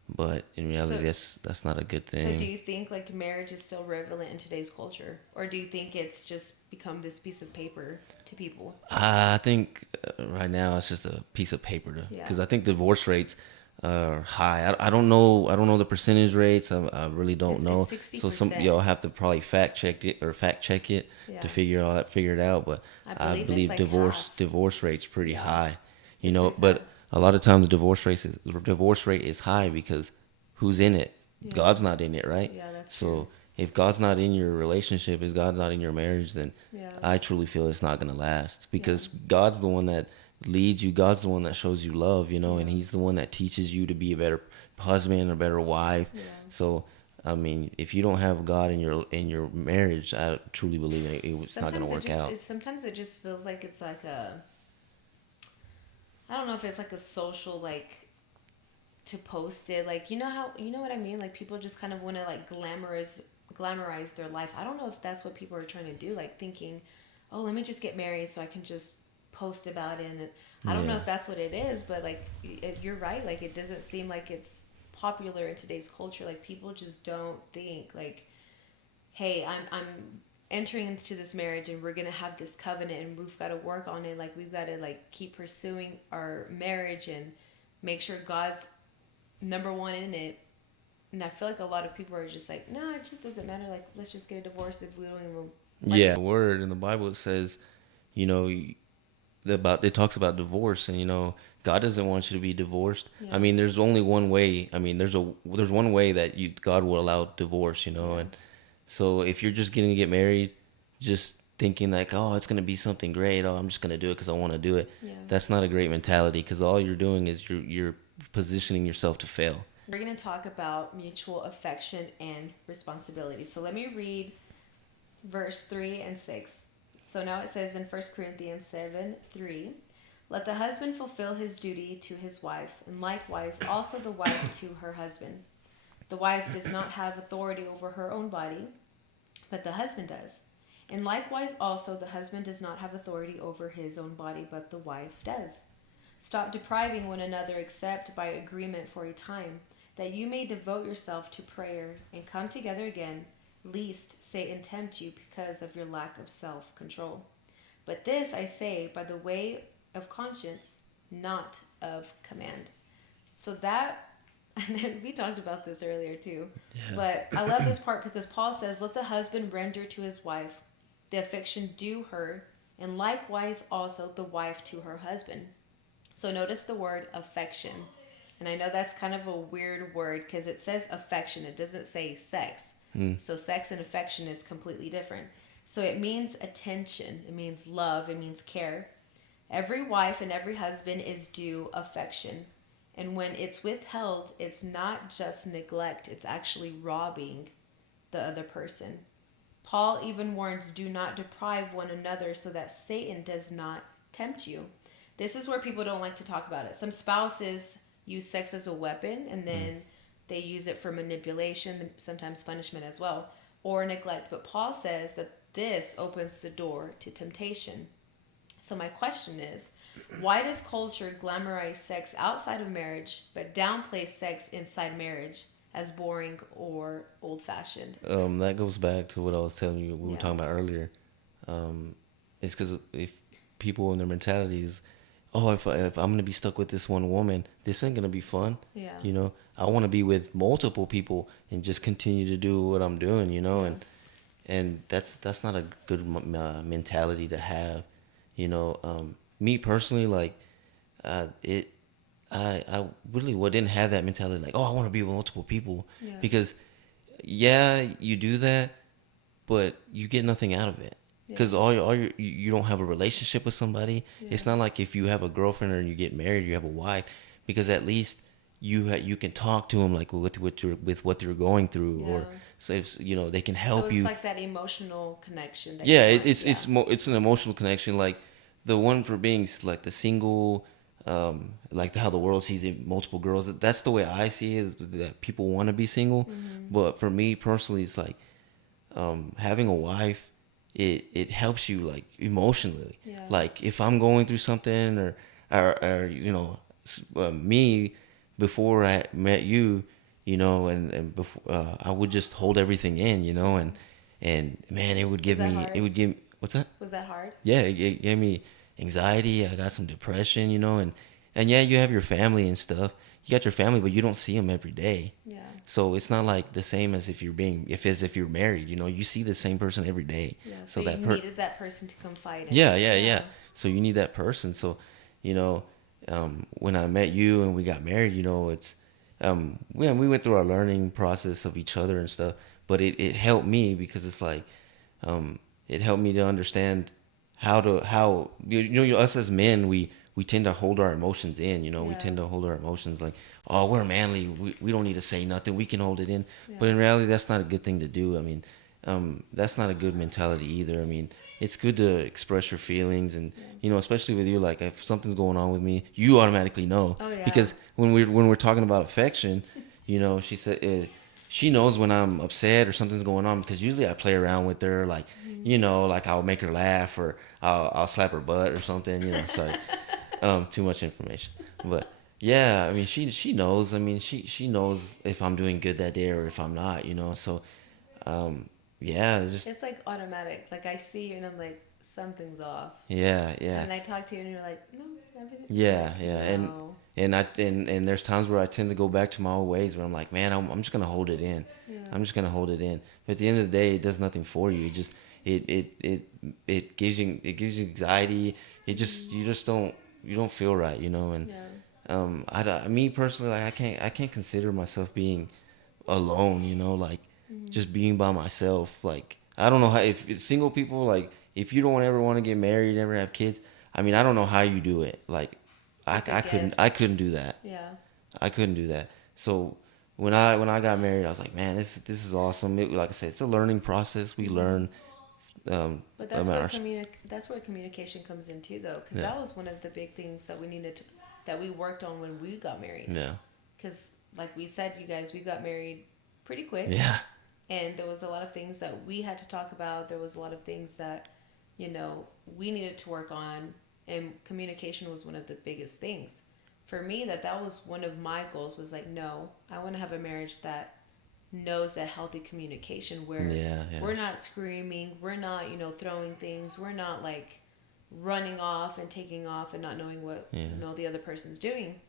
but in reality, So, that's not a good so do thing. you think like marriage is still relevant in today's culture, or do you think it's just become this piece of paper to people? I think right now it's just a piece of paper, Yeah. because I think divorce rates are high. I don't know. I don't know the percentage rates. I really don't It's know. sixty So some percent. y'all have to probably fact check it Yeah. to figure it out. But I I believe it's believe like half. divorce rates pretty Yeah. high. It's pretty sad. But a lot of times the divorce rate is high because who's in it? Yeah. God's not in it, right? Yeah, that's So true. if God's not in your relationship, if God's not in your marriage, then Yeah. I truly feel it's not going to last, because Yeah. God's the one that leads you. God's the one that shows you love, and Yeah. he's the one that teaches you to be a better husband, a better wife. Yeah. So, I mean, if you don't have God in your marriage, I truly believe it's not going to work out. Sometimes it just feels like it's like a, I don't know if it's like a social, like, to post it, like, you know what I mean, like people just kind of want to like glamorize their life. I don't know if that's what people are trying to do, like thinking, oh, let me just get married so I can just post about it. And I don't know Yeah. if that's what it is, but like you're right, like it doesn't seem like it's popular in today's culture. Like people just don't think like, hey, I'm entering into this marriage and we're gonna have this covenant and we've got to work on it, like we've got to like keep pursuing our marriage and make sure God's number one in it. And I feel like a lot of people are just like, no, it just doesn't matter. Like, let's just get a divorce if we don't even like. Yeah. The word in the Bible, it says, you know, about it talks about divorce, and God doesn't want you to be divorced. Yeah. I mean, there's only one way. I mean, there's one way that God will allow divorce, Yeah. and so if you're just going to get married, just thinking like, oh, it's going to be something great, oh, I'm just going to do it because I want to do it. Yeah. That's not a great mentality, because all you're doing is you're positioning yourself to fail. We're going to talk about mutual affection and responsibility. So let me read verse 3 and 6. So now it says in 1 Corinthians 7:3, let the husband fulfill his duty to his wife, and likewise also the wife to her husband. The wife does not have authority over her own body, but the husband does. And likewise also the husband does not have authority over his own body, but the wife does. Stop depriving one another except by agreement for a time, that you may devote yourself to prayer and come together again, lest Satan tempt you because of your lack of self-control. But this I say by the way of conscience, not of command. So that, and then we talked about this earlier too, Yeah. but I love this part because Paul says, let the husband render to his wife the affection due her, and likewise also the wife to her husband. So notice the word affection. And I know that's kind of a weird word because it says affection. It doesn't say sex. So sex and affection is completely different. So it means attention. It means love. It means care. Every wife and every husband is due affection. And when it's withheld, it's not just neglect. It's actually robbing the other person. Paul even warns, do not deprive one another so that Satan does not tempt you. This is where people don't like to talk about it. Some spouses use sex as a weapon, and then they use it for manipulation, sometimes punishment as well, or neglect. But Paul says that this opens the door to temptation. So my question is, why does culture glamorize sex outside of marriage, but downplay sex inside marriage as boring or old-fashioned? That goes back to what I was telling you, we were Yeah. talking about earlier. It's because if people in their mentalities, oh, if I'm gonna be stuck with this one woman, this ain't gonna be fun. Yeah. I want to be with multiple people and just continue to do what I'm doing. Yeah. And that's not a good mentality to have. Me personally, like, it. I really didn't have that mentality, like, oh, I want to be with multiple people. Yeah. Because yeah, you do that, but you get nothing out of it. Because you don't have a relationship with somebody. Yeah. It's not like if you have a girlfriend or you get married, you have a wife, because at least you can talk to them like with what you're going through, Yeah. or so if, they can help So it's you. like that emotional connection. That Yeah, you want. it's an emotional connection, like the one for being like the single, like how the world sees it, multiple girls. That's the way I see it, is that people want to be single. Mm-hmm. But for me personally, it's like, having a wife, it helps you like emotionally. Yeah. Like if I'm going through something, or me, before I met you, and before, I would just hold everything in, and man, it would give that me hard? it would give what's that? Was that hard? Yeah, it gave me anxiety. I got some depression, and yeah, you have your family and stuff. You got your family, but you don't see them every day. Yeah. So it's not like the same as if you're married. You see the same person every day. Yeah. So So that you needed that person to confide in. yeah. So you need that person. So, when I met you and we got married, we went through our learning process of each other and stuff. but it helped me because it's like, um, it helped me to understand how us as men, we tend to hold our emotions in. We Yeah. tend to hold our emotions like, oh, we're manly, we don't need to say nothing, we can hold it in. Yeah. But in reality, that's not a good thing to do. I mean, that's not a good mentality either. I mean, it's good to express your feelings, and Yeah. especially with you, like if something's going on with me, you automatically know, Oh yeah. because when we're talking about affection, she said she knows when I'm upset or something's going on, because usually I play around with her, like, Mhm. like I'll make her laugh, or I'll slap her butt or something. Sorry, too much information, but yeah, I mean, she knows. I mean, she knows if I'm doing good that day or if I'm not. So um, yeah, it's just It's like automatic. Like I see you and I'm like, something's off. yeah, And yeah. then I talk to you and you're like, no, everything. I'm Yeah, like, yeah, no. and there's times where I tend to go back to my old ways, where I'm like, man, I'm just gonna hold it in. Yeah. I'm just gonna hold it in. But at the end of the day, it does nothing for you. It gives you anxiety. You don't feel right, and Yeah. me personally, like I can't consider myself being alone, like Mhm. just being by myself. Like I don't know how, if it's single people, like if you don't ever want to get married, never have kids. I mean, I don't know how you do it. Like I, It's a I couldn't I gift. couldn't do that. Yeah. I couldn't do that. So when I got married, I was like, man, this is awesome. Like I said, it's a learning process. We Mhm. learn But about our that's where communication comes in too, though, because yeah, that was one of the big things that that we worked on when we got married. yeah, Because, like we said, you guys, we got married pretty quick, yeah, and there was a lot of things that we had to talk about. There was a lot of things that, we needed to work on, and communication was one of the biggest things. For me, that was one of my goals. Was like, no, I want to have a marriage that knows that healthy communication where yeah, yeah, we're not screaming, we're not, throwing things, we're not like running off and taking off and not knowing what yeah, the other person's doing.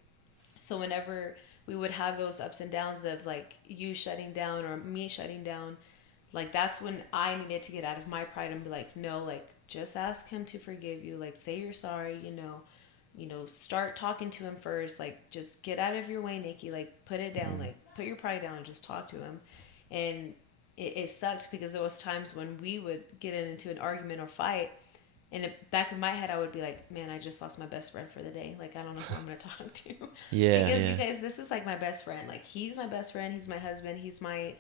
So whenever we would have those ups and downs of like you shutting down or me shutting down, like that's when I needed to get out of my pride and be like, no, like just ask him to forgive you, like say you're sorry, start talking to him first, like just get out of your way, Nikki, like put it down, mm, like put your pride down and just talk to him. And it sucked because there was times when we would get into an argument or fight, and in the back of my head I would be like, man, I just lost my best friend for the day, like I don't know who I'm going to talk to. yeah, Because you yeah. guys, this is like my best friend, like he's my best friend, he's my husband, he's my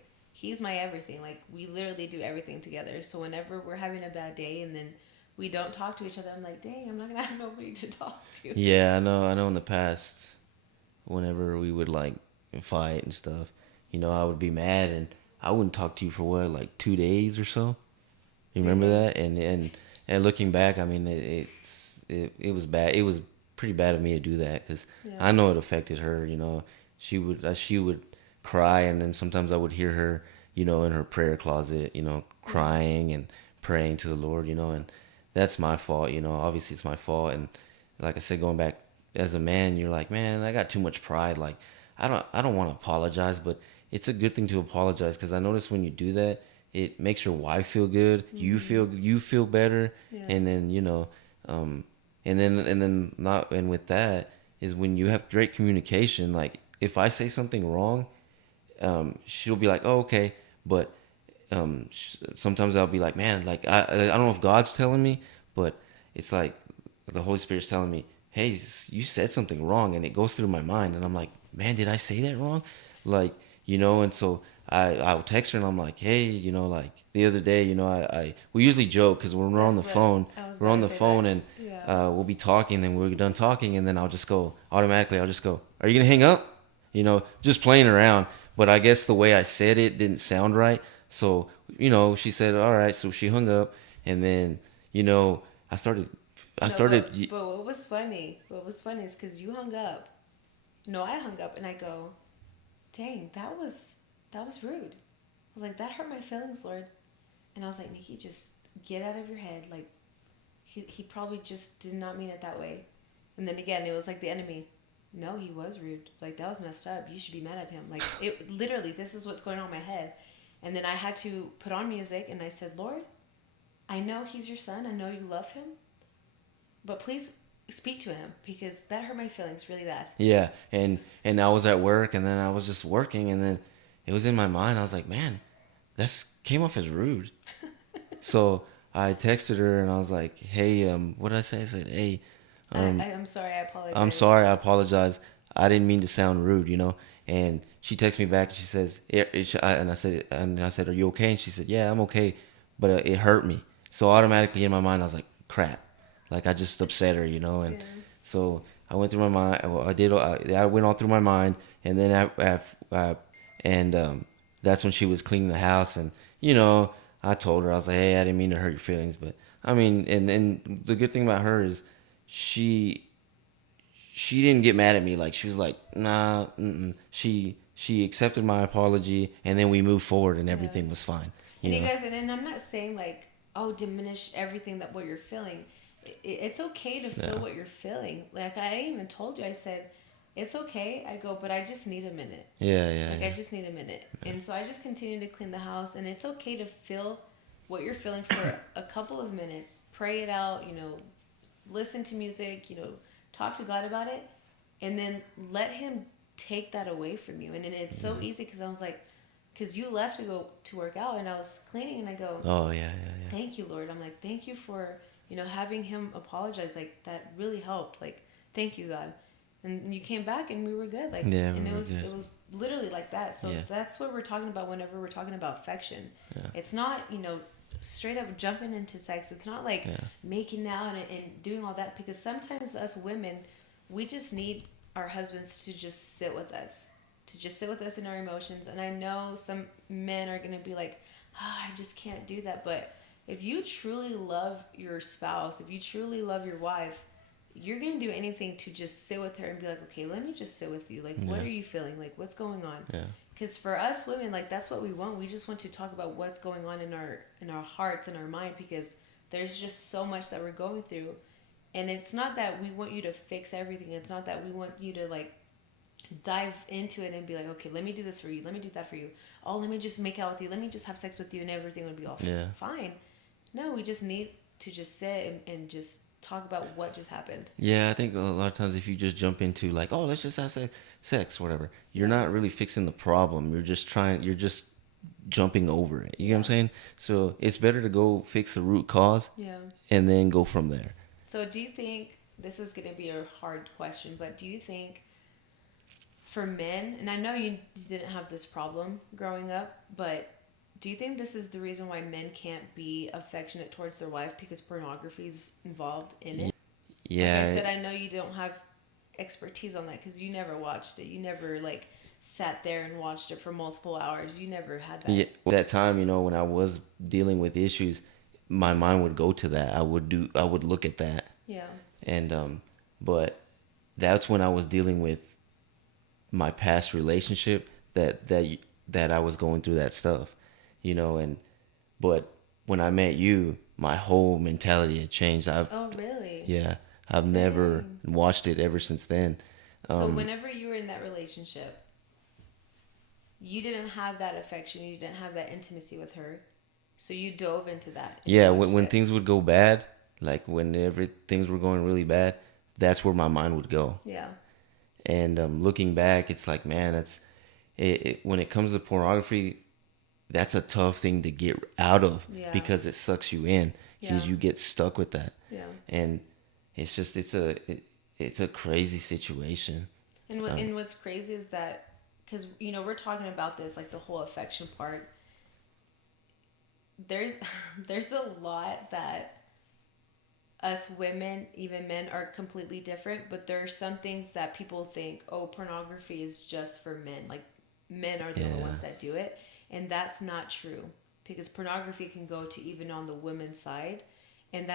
everything, like we literally do everything together. So whenever we're having a bad day and then we don't talk to each other, I'm like, dang, I'm not gonna have nobody to talk to. Yeah, I know. I know. In the past, whenever we would like fight and stuff, I would be mad and I wouldn't talk to you for what, like 2 days or so. You three remember days that? And looking back, I mean, it was bad. It was pretty bad of me to do that, because Yeah. I know it affected her. She would cry, and then sometimes I would hear her, in her prayer closet, Yeah. crying and praying to the Lord, and that's my fault. Obviously it's my fault, and like I said, going back as a man, you're like, man, I got too much pride. Like, I don't want to apologize, but it's a good thing to apologize, because I notice when you do that, it makes your wife feel good. You Mm-hmm. feel better, Yeah. and then um, and then not and with that is when you have great communication. Like if I say something wrong, she'll be like, "Oh, okay," but sometimes I'll be like, "Man, like I don't know if God's telling me, but it's like the Holy Spirit's telling me, hey, you said something wrong," and it goes through my mind, and I'm like, "Man, did I say that wrong?" Like, and so I'll text her and I'm like, "Hey, like the other day, we usually joke, because when we're on That's the what phone, I was we're about on to the say that. phone and Yeah. we'll be talking, and we're done talking, and then I'll just go automatically. I'll just go, "Are you gonna hang up?" Just playing around. But I guess the way I said it didn't sound right. So, she said, "All right." So she hung up, and then, you know, I started, I No, started, but what was funny? What was funny is because you hung up. No, I hung up and I go, dang, that was rude. I was like, that hurt my feelings, Lord. And I was like, Nikki, just get out of your head. Like he probably just did not mean it that way. And then again, it was like the enemy. No, he was rude. Like that was messed up. You should be mad at him. Like it literally. This is what's going on in my head. And then I had to put on music and I said, Lord, I know he's your son. I know you love him, but please speak to him because that hurt my feelings really bad. yeah, and I was at work, and then I was just working, and then it was in my mind. I was like, man, That's came off as rude. So I texted her and I was like, hey, what did I say? I said, hey, um, I'm sorry. I I'm apologize. sorry. I apologize. I didn't mean to sound rude, you know. And she texts me back. And she says, and I said, are you okay? And she said, yeah, I'm okay, but it hurt me. So automatically in my mind, I was like, crap, like I just upset her, you know. And Yeah. so I went through my mind. Well, I went all through my mind, and then and that's when she was cleaning the house, and you know, I told her I was like, hey, I didn't mean to hurt your feelings, but I mean, and the good thing about her is she she didn't get mad at me. Like she was like, nah. Mm-mm. She accepted my apology, and then we moved forward, and Yeah. everything was fine. And You you know. guys, and I'm not saying like, oh, diminish everything that what you're feeling. It's okay to feel Yeah. what you're feeling. Like I even told you, I said, it's okay. I go, but I just need a minute. Yeah. Yeah. Like I Yeah. just need a minute. And so I just continue to clean the house, and it's okay to feel what you're feeling for a couple of minutes. Pray it out, listen to music, talk to God about it, and then let Him take that away from you. And it's so Yeah. easy because I was like, because you left to go to work out, and I was cleaning, and I go, Oh yeah. Yeah. thank you, Lord. I'm like, thank you for, having him apologize. Like, that really helped. Like, thank you, God. And you came back and we were good. Like, Yeah. Yeah. and We it were was, good. it was literally like that. So Yeah. that's what we're talking about whenever we're talking about affection. Yeah. It's not, straight up jumping into sex. It's not like Yeah. making out and doing all that, because sometimes us women, we just need our husbands to just sit with us, in our emotions. And I know some men are going to be like, I just can't do that. But if you truly love your spouse, if you truly love your wife, you're going to do anything to just sit with her and be like, okay, let me just sit with you. Like, what Yeah. are you feeling? Like, what's going on? Yeah. Because for us women, like, that's what we want. We just want to talk about what's going on in our hearts and our mind, because there's just so much that we're going through. And it's not that we want you to fix everything. It's not that we want you to like dive into it and be like, okay, let me do this for you, let me do that for you. Oh, let me just make out with you, let me just have sex with you, and everything would be all Yeah. fine. No, we just need to just sit and just talk about what just happened. Yeah, I think a lot of times if you just jump into like, oh, let's just have sex, whatever, you're Yeah. not really fixing the problem. You're just jumping over it. You know what I'm Yeah. saying? So it's better to go fix the root cause Yeah. and then go from there. So do you think, this is going to be a hard question, but do you think for men, and I know you didn't have this problem growing up, but do you think this is the reason why men can't be affectionate towards their wife, because pornography is involved in it? Like I Yeah, said, I know you don't have expertise on that because you never watched it. You never like sat there and watched it for multiple hours. You never had yeah. that. That time, when I was dealing with issues, my mind would go to that. I would look at that, Yeah. and but that's when I was dealing with my past relationship that I was going through that stuff, and but when I met you, my whole mentality had changed. Oh, really? Yeah, I've never Dang. watched it ever since then. So Um, whenever you were in that relationship, you didn't have that affection. You didn't have that intimacy with her. So you dove into that and you yeah, watched when it. things would go bad, like whenever things were going really bad, that's where my mind would go. Yeah. And looking back, it's like, man, when it comes to pornography, that's a tough thing to get out of Yeah. because it sucks you in Yeah. because you get stuck with that. Yeah. And it's just it's a crazy situation. And what's crazy is that, because we're talking about this, like the whole affection part. There's there's a lot that us women, even men, are completely different. But there are some things that people think, oh, pornography is just for men. Like, men are the only Yeah, ones that do it, and that's not true, because pornography can go to even on the women's side. And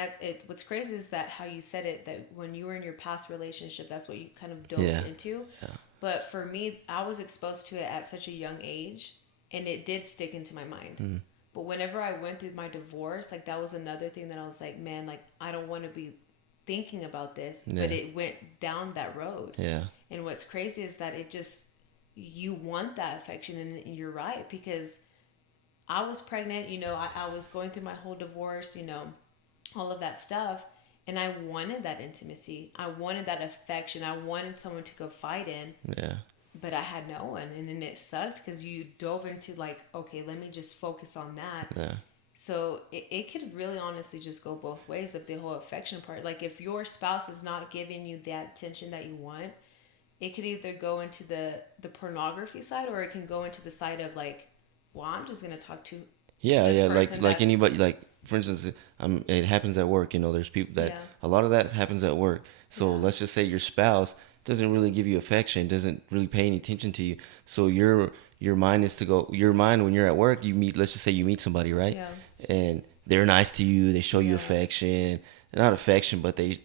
what's crazy is that how you said it, that when you were in your past relationship, that's what you kind of dove yeah, into. yeah, But for me, I was exposed to it at such a young age, and it did stick into my mind. mm, But whenever I went through my divorce, like, that was another thing that I was like, man, like, I don't want to be thinking about this. yeah, But it went down that road. yeah, And what's crazy is that it just, you want that affection. And you're right, because I was pregnant, I was going through my whole divorce, all of that stuff. And I wanted that intimacy. I wanted that affection. I wanted someone to confide in. yeah. but I had no one, and then it sucked because you dove into like, okay, let me just focus on that. Yeah. So it could really honestly just go both ways of the whole affection part. Like if your spouse is not giving you that attention that you want, it could either go into the pornography side, or it can go into the side of like, well, I'm just gonna talk to Yeah, this yeah, person like that's anybody, like for instance, it happens at work. You know, there's people that yeah, a lot of that happens at work. So yeah, let's just say your spouse doesn't really give you affection, doesn't really pay any attention to you. So your mind is to go. Your mind when you're at work, you meet. Let's just say you meet somebody, right? yeah, And they're nice to you. They show you yeah. affection, not affection, but they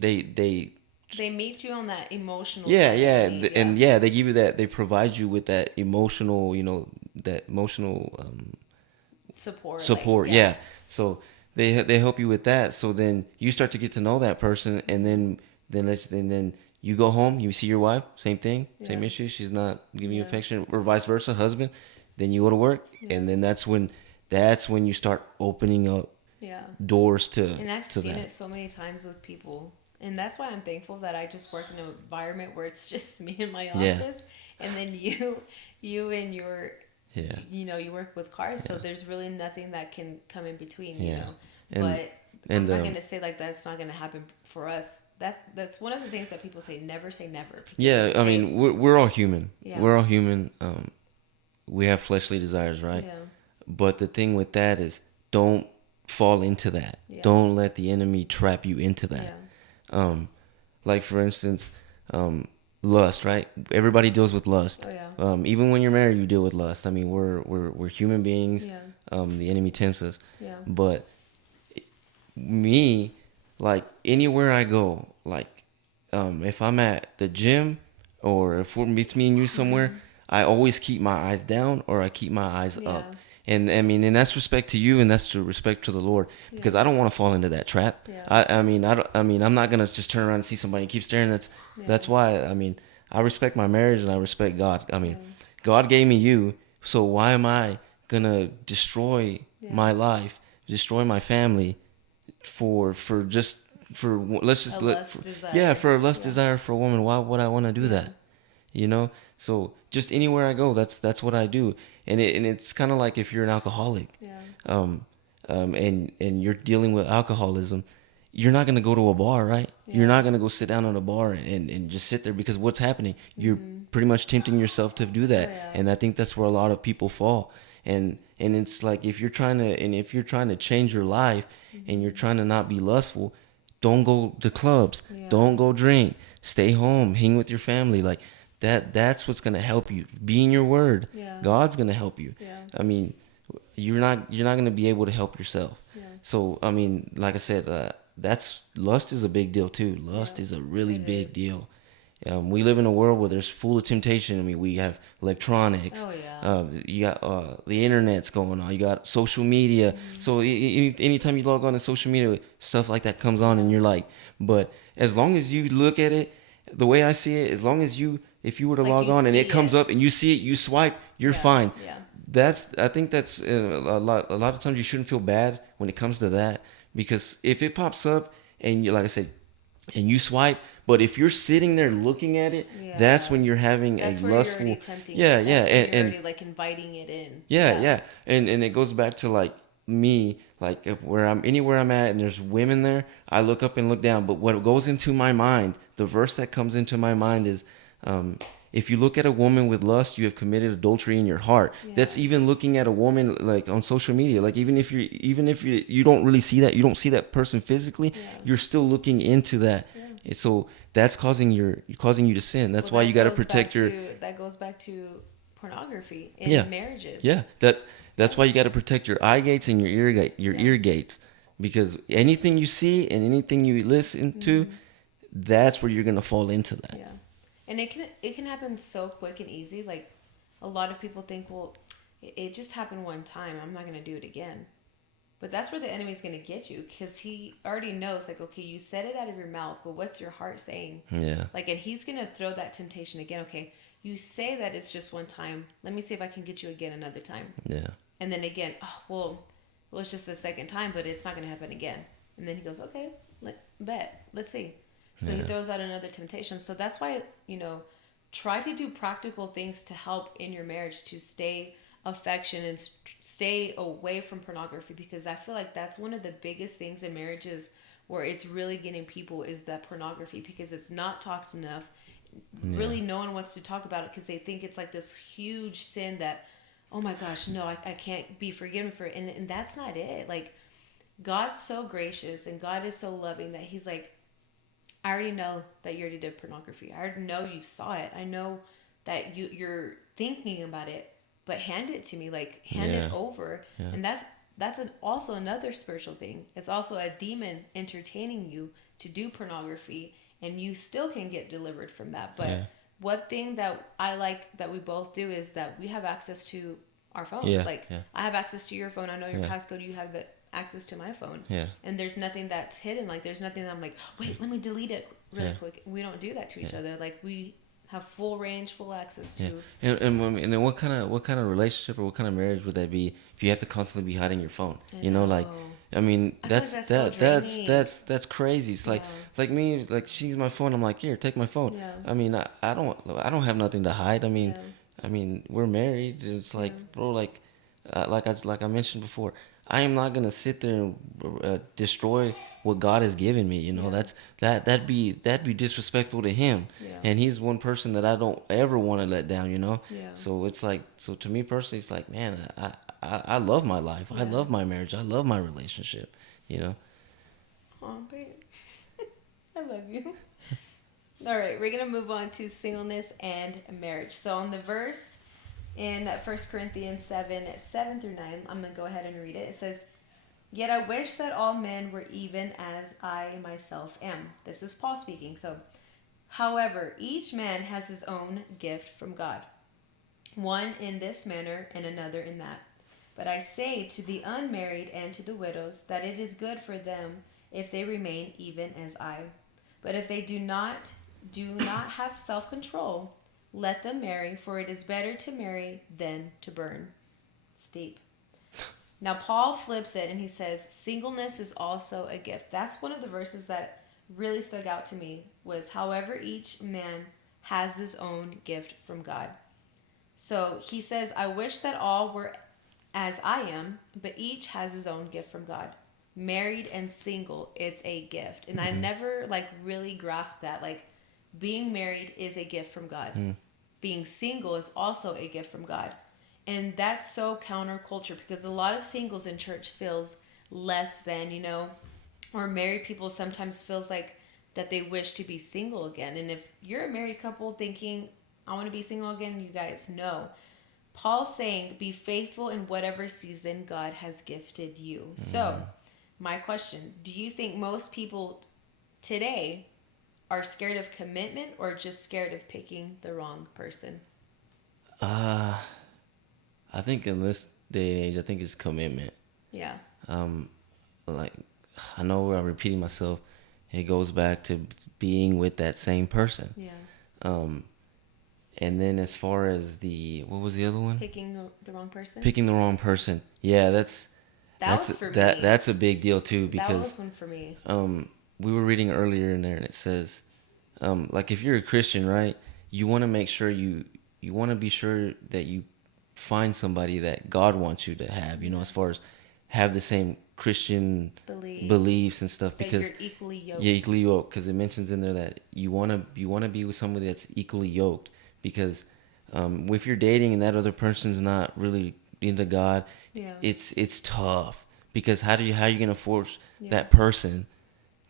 They meet you on that emotional yeah, side of the yeah, need. Yeah, and yeah, they give you that. They provide you with that emotional, that emotional support, like support. yeah, Yeah, so they help you with that. So then you start to get to know that person, and then you go home. You see your wife, same thing, yeah, same issue. She's not giving you yeah, affection, or vice versa, husband. Then you go to work, yeah, and then that's when you start opening up yeah. doors And I've to seen that. it so many times with people. And that's why I'm thankful that I just work in an environment where it's just me in my Yeah, office. And then you and your, yeah, you work with cars. So yeah, there's really nothing that can come in between, yeah, and But I'm and not going to say like that's not going to happen for us. That's one of the things that people say, never say never. Because if yeah. you I say, mean, we're all human. yeah, We're all human. We have fleshly desires, right? yeah, But the thing with that is, don't fall into that. yeah, Don't let the enemy trap you into that. yeah, Um, like for instance, lust, right? Everybody deals with lust. oh, yeah, Even when you're married, you deal with lust. I mean, we're human beings. yeah, The enemy tempts us, yeah, but me, like anywhere I go, like if I'm at the gym or if it's me and you somewhere, mm-hmm, I always keep my eyes down or I keep my eyes yeah, up. And I mean, and that's respect to you and that's to respect to the Lord yeah, because I don't want to fall into that trap. yeah, I mean, I don't, I mean, I'm not gonna just turn around and see somebody and keep staring. yeah, That's why I mean, I respect my marriage and I respect God. I yeah, mean, God gave me you, so why am I gonna destroy yeah. my life, destroy my family for just for let's A just lust desire. yeah, for a lust Yeah. desire for a woman? Why would I want to do Yeah. that? You know, so just anywhere I go, that's what I do. And it's kind of like if you're an alcoholic, Yeah. um and you're dealing with alcoholism, you're not going to go to a bar, right? You're Yeah. not going to go sit down at a bar and just sit there because what's happening, you're Mm-hmm. pretty much tempting yourself to do Oh that. yeah. And I think that's where a lot of people fall. And it's like if you're trying to change your life and you're Mm-hmm. trying to not be lustful, don't go to clubs, Yeah. don't go drink, stay home, hang with your family. Like that's what's going to help you. Be in your word. Yeah. God's going to help you. Yeah. I mean, you're not going to be able to help yourself. Yeah. So I mean, like I said, that's lust is a big deal too. Lust Yeah. is a really It big is. deal. We live in a world where there's full of temptation. I mean, we have electronics. Oh yeah. You got the internet's going on. You got social media. Mm-hmm. So anytime you log on to social media, stuff like that comes on, Yeah. and you're like, but as long as you look at it, the way I see it, as long as if you were to Like log you on and it see comes it. up and you see it, you swipe, you're Yeah. fine. Yeah. I think that's a lot of times you shouldn't feel bad when it comes to that because if it pops up and you like I said and you swipe, but if you're sitting there looking at it, that's Yeah. when you're having a That's where you're already lustful. tempting Yeah, it. yeah, That's when you're and already like inviting it in. yeah, Yeah. yeah, and it goes back to like me, like if where I'm anywhere I'm at and there's women there, I look up and look down. But what goes into my mind, the verse that comes into my mind is, if you look at a woman with lust, you have committed adultery in your heart. Yeah. That's even looking at a woman like on social media. Like even if you don't really see that, you don't see that person physically, Yeah. you're still looking into that. Yeah. And so that's causing you to sin. That's Well, why you got to goes back protect your that goes back to pornography in yeah. marriages. Yeah, that's why you got to protect your eye gates and your Yeah. ear gates because anything you see and anything you listen to, Mm-hmm. that's where you're gonna fall into that. Yeah, and it can happen so quick and easy. Like a lot of people think, well, it just happened one time. I'm not gonna do it again. But that's where the enemy's gonna get you because he already knows. Like, okay, you said it out of your mouth, but what's your heart saying? Yeah, Like, and he's gonna throw that temptation again. Okay, you say that it's just one time. Let me see if I can get you again another time. yeah, And then again, oh well, it's just the second time, but it's not gonna happen again. And then he goes, okay, let's see. So he yeah, throws out another temptation. So that's why try to do practical things to help in your marriage to stay affection and stay away from pornography, because I feel like that's one of the biggest things in marriages where it's really getting people is that pornography, because it's not talked enough. Yeah. Really, no one wants to talk about it because they think it's like this huge sin that, oh my gosh, no, I can't be forgiven for it. And that's not it. Like, God's so gracious and God is so loving that He's like, I already know that you already did pornography. I already know you saw it. I know that you're thinking about it, but hand it to me. Like, hand it Yeah. over. Yeah. And that's also another spiritual thing. It's also a demon entertaining you to do pornography, and you still can get delivered from that. But Yeah. one thing that I like that we both do is that we have access to our phones. Yeah. Like, Yeah. I have access to your phone. I know your Yeah. passcode. You have the access to my phone. Yeah. And there's nothing that's hidden. Like, there's nothing that I'm like, wait, let me delete it really Yeah. quick. We don't do that to each Yeah. other. Like, we have full range, full access Yeah. to. And then what kind of relationship or what kind of marriage would that be if you have to constantly be hiding your phone? I You know, like, know. I mean, I feel like that's so draining. that's crazy. It's Yeah. like me, like she's my phone. I'm like, here, take my phone. Yeah. I mean, I don't have nothing to hide. Yeah. I mean, we're married. It's Yeah. like, bro, like I mentioned before, I am not gonna sit there and destroy what God has given me. You know, Yeah. that'd be disrespectful to Him, Yeah. and He's one person that I don't ever want to let down. You know, Yeah. so it's like, so to me personally, it's like, man, I love my life. I Yeah. love my marriage. I love my relationship. You know. Aw, babe. I love you. All right, we're going to move on to singleness and marriage. So, on the verse in 1 Corinthians 7 through 9, I'm going to go ahead and read it. It says, "Yet I wish that all men were even as I myself am." This is Paul speaking. So, however, each man has his own gift from God, one in this manner and another in that. But I say to the unmarried and to the widows that it is good for them if they remain even as I. But if they do not have self-control, let them marry, for it is better to marry than to burn. It's deep. Now Paul flips it and he says, singleness is also a gift. That's one of the verses that really stuck out to me, was however each man has his own gift from God. So he says, I wish that all were as I am, but each has his own gift from God. Married and single, it's a gift. And I Mm-hmm. never really grasped that. Like, being married is a gift from God. Mm. Being single is also a gift from God. And that's so counterculture, because a lot of singles in church feels less than, or married people sometimes feels like that they wish to be single again. And if you're a married couple thinking, I want to be single again, you guys know. Paul's saying, be faithful in whatever season God has gifted you. So, my question, do you think most people today are scared of commitment or just scared of picking the wrong person? Uh, I think in this day and age, I think it's commitment. Yeah. Um, like, I know I'm repeating myself. It goes back to being with that same person. Yeah. Um, and then as far as what was the other one? Picking the wrong person? Picking the wrong person. Yeah, That was for me. that's a big deal too, That because was one for me. we were reading earlier in there and it says, like if you're a Christian, right, you want to make sure you want to be sure that you find somebody that God wants you to have, as far as have the same Christian beliefs and stuff, That because you're equally yoked. yeah, equally yoked, because it mentions in there that you want to be with somebody that's equally yoked, because if you're dating and that other person's not really into God, Yeah. it's tough, because how are you gonna force Yeah. that person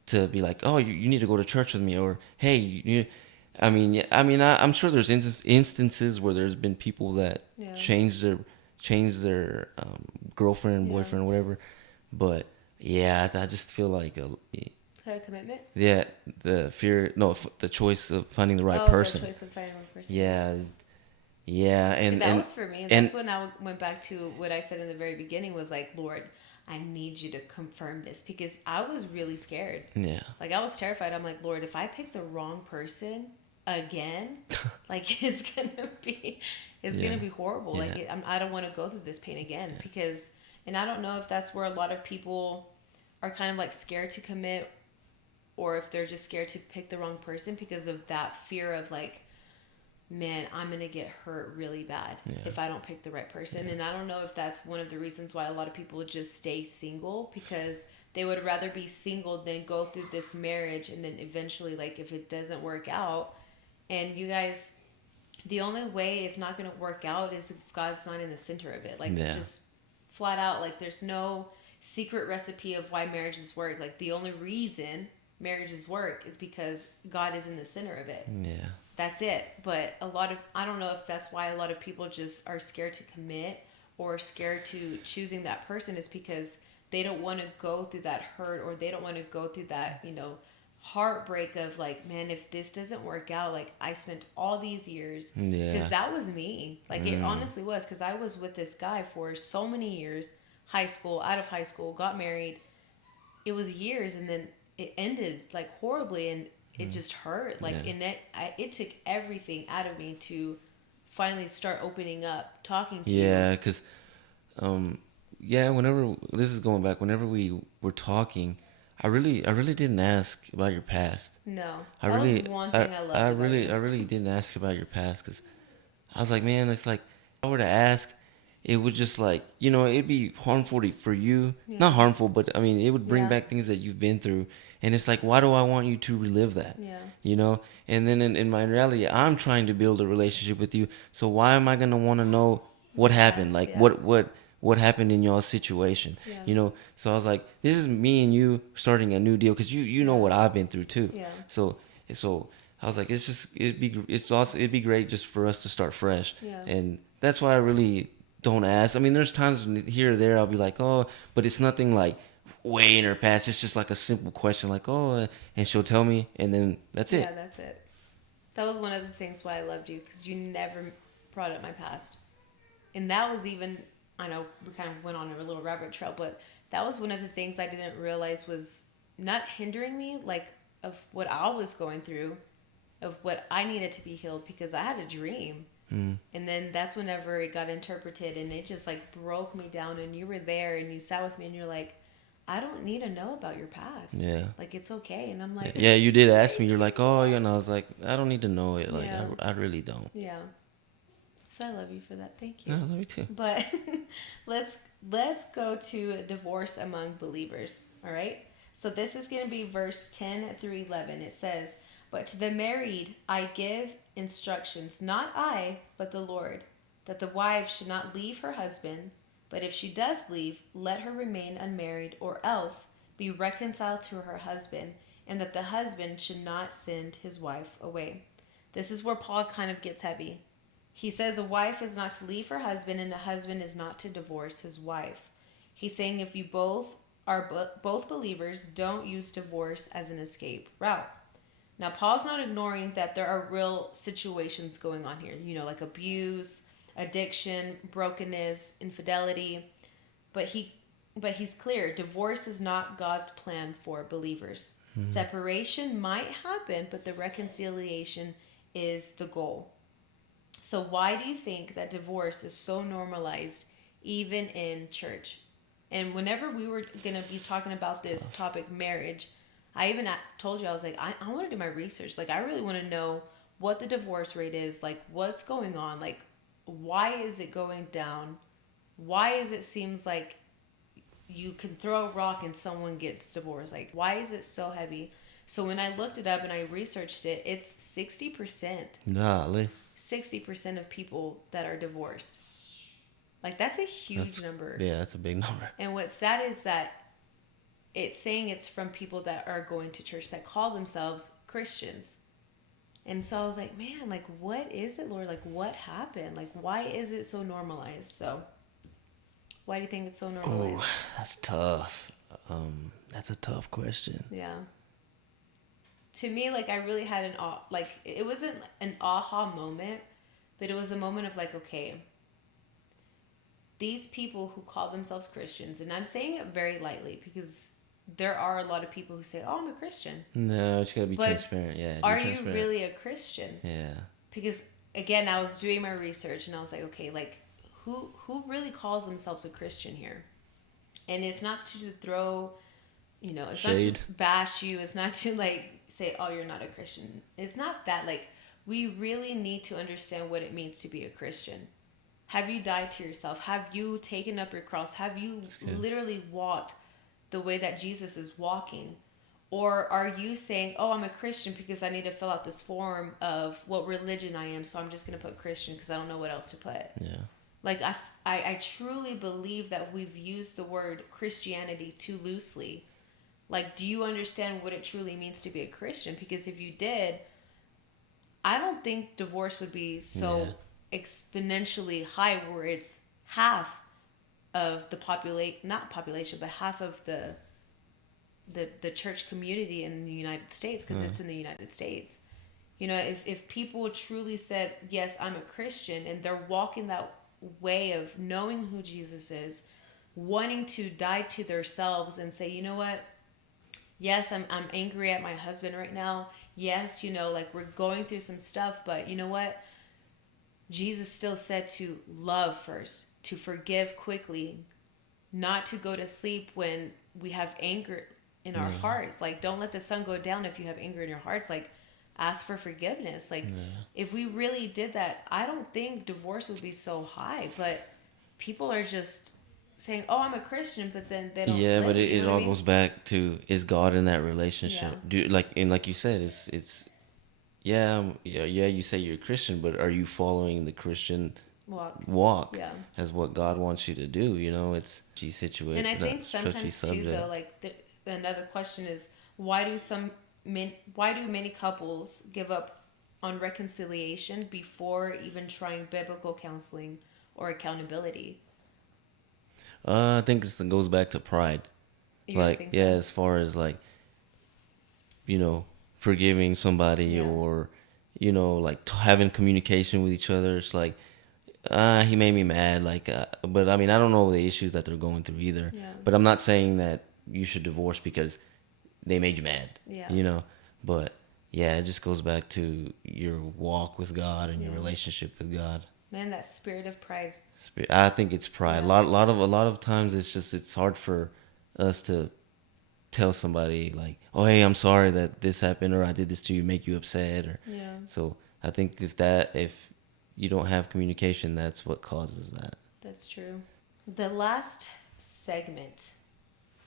to be like, oh, you need to go to church with me, or hey, I mean, yeah, I'm sure there's instances where there's been people that Yeah. change their girlfriend, Yeah. boyfriend, whatever, but yeah, I just feel like Commitment? yeah, the choice of finding the right Oh, person. the choice of finding the right person. Yeah, See, that was for me. and That's when I went back to what I said in the very beginning, was like, Lord, I need you to confirm this, because I was really scared. yeah, Like, I was terrified. I'm like, Lord, if I pick the wrong person again, like, it's gonna be horrible. Yeah. Like, I don't want to go through this pain again, because, and I don't know if that's where a lot of people are kind of like scared to commit, or if they're just scared to pick the wrong person because of that fear of like, man, I'm going to get hurt really bad Yeah. if I don't pick the right person. Yeah. And I don't know if that's one of the reasons why a lot of people just stay single, because they would rather be single than go through this marriage and then eventually, like, if it doesn't work out, and you guys, the only way it's not going to work out is if God's not in the center of it. Like, Yeah. just flat out, like, there's no secret recipe of why marriages work. Like, the only reason marriages work is because God is in the center of it. Yeah. That's it. But I don't know if that's why a lot of people just are scared to commit or scared to choosing that person, is because they don't want to go through that hurt, or they don't want to go through that, heartbreak of like, man, if this doesn't work out, like, I spent all these years. Yeah. Because that was me. Like, it honestly was, because I was with this guy for so many years, high school, out of high school, got married. It was years, and then it ended like horribly, and it just hurt. Like, Yeah. and it took everything out of me to finally start opening up, talking to Yeah, you. because yeah, whenever this is going back, whenever we were talking, I really didn't ask about your past. No, I that was really, one thing I loved about you. I really didn't ask about your past because I was like, man, it's like if I were to ask, it would just like it'd be harmful for you. Yeah. Not harmful, but I mean, it would bring Yeah. back things that you've been through, and it's like, why do I want you to relive that? Yeah. You know. And then in my reality, I'm trying to build a relationship with you. So why am I gonna want to know what happened? Like Yeah. what happened in y'all's situation? Yeah. You know. So I was like, this is me and you starting a new deal because you know Yeah. what I've been through too. Yeah. So I was like, it'd be great just for us to start fresh. Yeah. And that's why I really don't ask. I mean, there's times here or there I'll be like, oh, but it's nothing like way in her past. It's just like a simple question, like, oh, and she'll tell me, and then that's it. Yeah, that's it. That was one of the things why I loved you, because you never brought up my past. And that was even, I know we kind of went on a little rabbit trail, but that was one of the things I didn't realize was not hindering me, like, of what I was going through, of what I needed to be healed, because I had a dream. And then that's whenever it got interpreted, and it just like broke me down, and you were there and you sat with me and you're like, I don't need to know about your past. Yeah. Like, it's okay. And I'm like, Yeah, you did ask me. You're like, oh, yeah, and I was like, I don't need to know it. Like, Yeah. I really don't. yeah. So I love you for that. Thank you. Yeah, I love you too. But let's go to divorce among believers. All right. So this is going to be verse 10 through 11. It says, "But to the married I give instructions, not I, but the Lord, that the wife should not leave her husband, but if she does leave, let her remain unmarried, or else be reconciled to her husband, and that the husband should not send his wife away." This is where Paul kind of gets heavy. He says a wife is not to leave her husband, and a husband is not to divorce his wife. He's saying if you both are both believers, don't use divorce as an escape route. Now, Paul's not ignoring that there are real situations going on here, like abuse, addiction, brokenness, infidelity, but he's clear, divorce is not God's plan for believers. Separation might happen, but the reconciliation is the goal. So why do you think that divorce is so normalized even in church? And whenever we were going to be talking about this topic, marriage, I even told you, I was like, I want to do my research. Like, I really want to know what the divorce rate is, like, what's going on, like, why is it going down? Why is it seems like you can throw a rock and someone gets divorced? Like, why is it so heavy? So when I looked it up and I researched it, it's 60%. Golly. 60% of people that are divorced. Like, that's a huge number. Yeah, that's a big number. And what's sad is that it's saying it's from people that are going to church that call themselves Christians. And so I was like, man, like, what is it, Lord? Like, what happened? Like, why is it so normalized? So why do you think it's so normalized? Oh, that's tough. That's a tough question. Yeah. To me, like, I really had like, it wasn't an aha moment, but it was a moment of like, okay, these people who call themselves Christians, and I'm saying it very lightly because there are a lot of people who say, oh, I'm a Christian. No, you gotta be But transparent. Yeah. Are you really a Christian? Yeah. Because again, I was doing my research and I was like, okay, like, who really calls themselves a Christian here? And it's not to throw, it's Shade. not to bash you. It's not to like say, oh, you're not a Christian. It's not that. Like, we really need to understand what it means to be a Christian. Have you died to yourself? Have you taken up your cross? Have you That's good. literally walked the way that Jesus is walking? Or are you saying, oh, I'm a Christian because I need to fill out this form of what religion I am, so I'm just going to put Christian because I don't know what else to put? Yeah. Like, I truly believe that we've used the word Christianity too loosely. Like, do you understand what it truly means to be a Christian? Because if you did, I don't think divorce would be so exponentially high where it's half of the not population, but half of the church community in the United States, because it's in the United States. You know, if people truly said, yes, I'm a Christian, and they're walking that way of knowing who Jesus is, wanting to die to themselves and say, you know what, yes, I'm angry at my husband right now. Yes, you know, like we're going through some stuff, but you know what? Jesus still said to love first, to forgive quickly, not to go to sleep when we have anger in our hearts. Like, don't let the sun go down if you have anger in your hearts. Like, ask for forgiveness. Like, if we really did that, I don't think divorce would be so high. But people are just saying, oh, I'm a Christian, but then they don't Yeah, live but it. You it know what I all mean? goes back to, is God in that Yeah. relationship? Do like, and like you said, it's yeah, yeah. You say you're a Christian, but are you following the Christian Walk. walk Yeah. as what God wants you to do? You know, it's And I think not touchy sometimes too, though, subject. like another question is, why do many couples give up on reconciliation before even trying biblical counseling or accountability? I think it goes back to pride. You really Like, think yeah, so? as far as like, forgiving somebody, Yeah. or like having communication with each other. It's like, he made me mad. Like, but I mean, I don't know the issues that they're going through either. Yeah. But I'm not saying that you should divorce because they made you mad. Yeah. But yeah, it just goes back to your walk with God and your Yeah. relationship with God. Man, that spirit of pride. I think it's pride. Yeah. A lot of times it's hard for us to tell somebody like, oh, hey, I'm sorry that this happened, or I did this to you, make you upset, or Yeah. so. I think if you don't have communication, that's what causes that. That's true. The last segment,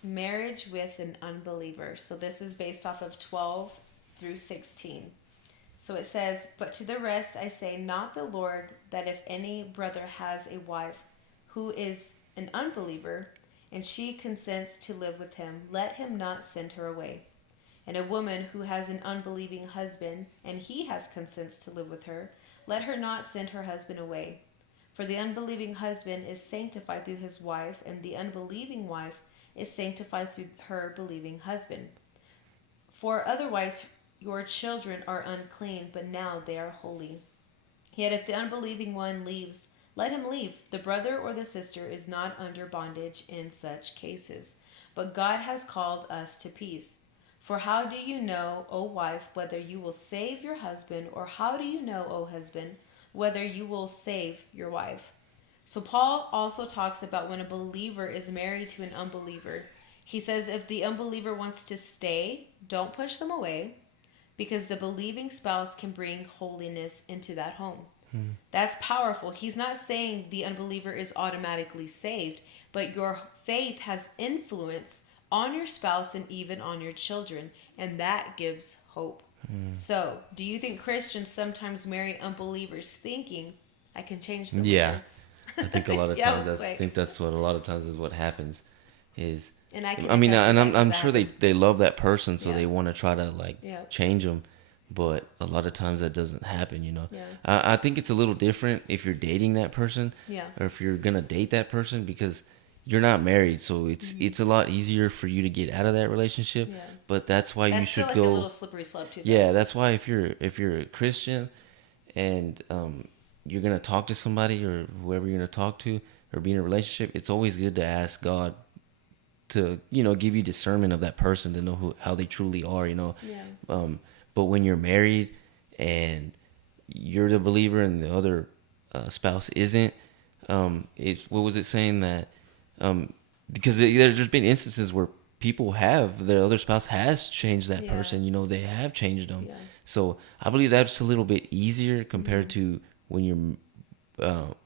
marriage with an unbeliever. So this is based off of 12 through 16. So it says, but to the rest I say, not the Lord, that if any brother has a wife who is an unbeliever, and she consents to live with him, let him not send her away. And a woman who has an unbelieving husband, and he has consents to live with her, let her not send her husband away. For the unbelieving husband is sanctified through his wife, and the unbelieving wife is sanctified through her believing husband. For otherwise your children are unclean, but now they are holy. Yet if the unbelieving one leaves, let him leave. The brother or the sister is not under bondage in such cases. But God has called us to peace. For how do you know, O wife, whether you will save your husband, or how do you know, O husband, whether you will save your wife? So Paul also talks about when a believer is married to an unbeliever. He says if the unbeliever wants to stay, don't push them away, because the believing spouse can bring holiness into that home. That's powerful. He's not saying the unbeliever is automatically saved, but your faith has influence on your spouse and even on your children, and that gives hope. So, do you think Christians sometimes marry unbelievers thinking, I can change them Yeah, later? I think a lot of Yeah, it times was that's I quick. think that's what a lot of times is what happens is. And I can I mean, attest to and that I'm because I'm that sure they happened. they love that person, so Yeah. they want to try to like Yeah. change them, but a lot of times that doesn't happen. Yeah. I think it's a little different if you're dating that person, Yeah. or if you're gonna date that person, because you're not married, so it's a lot easier for you to get out of that relationship. Yeah. But that's why you That's still should like a go. little slippery slope too, though. Yeah, that's why if you're a Christian, and you're gonna talk to somebody, or whoever you're gonna talk to, or be in a relationship, it's always good to ask God to give you discernment of that person, to know how they truly are. Yeah. um, but when you're married and you're the believer and the other spouse isn't, what was it saying that, because there's been instances where people have their other spouse has changed that Yeah. person. You know, they have changed them. Yeah. So I believe that's a little bit easier compared to when you're.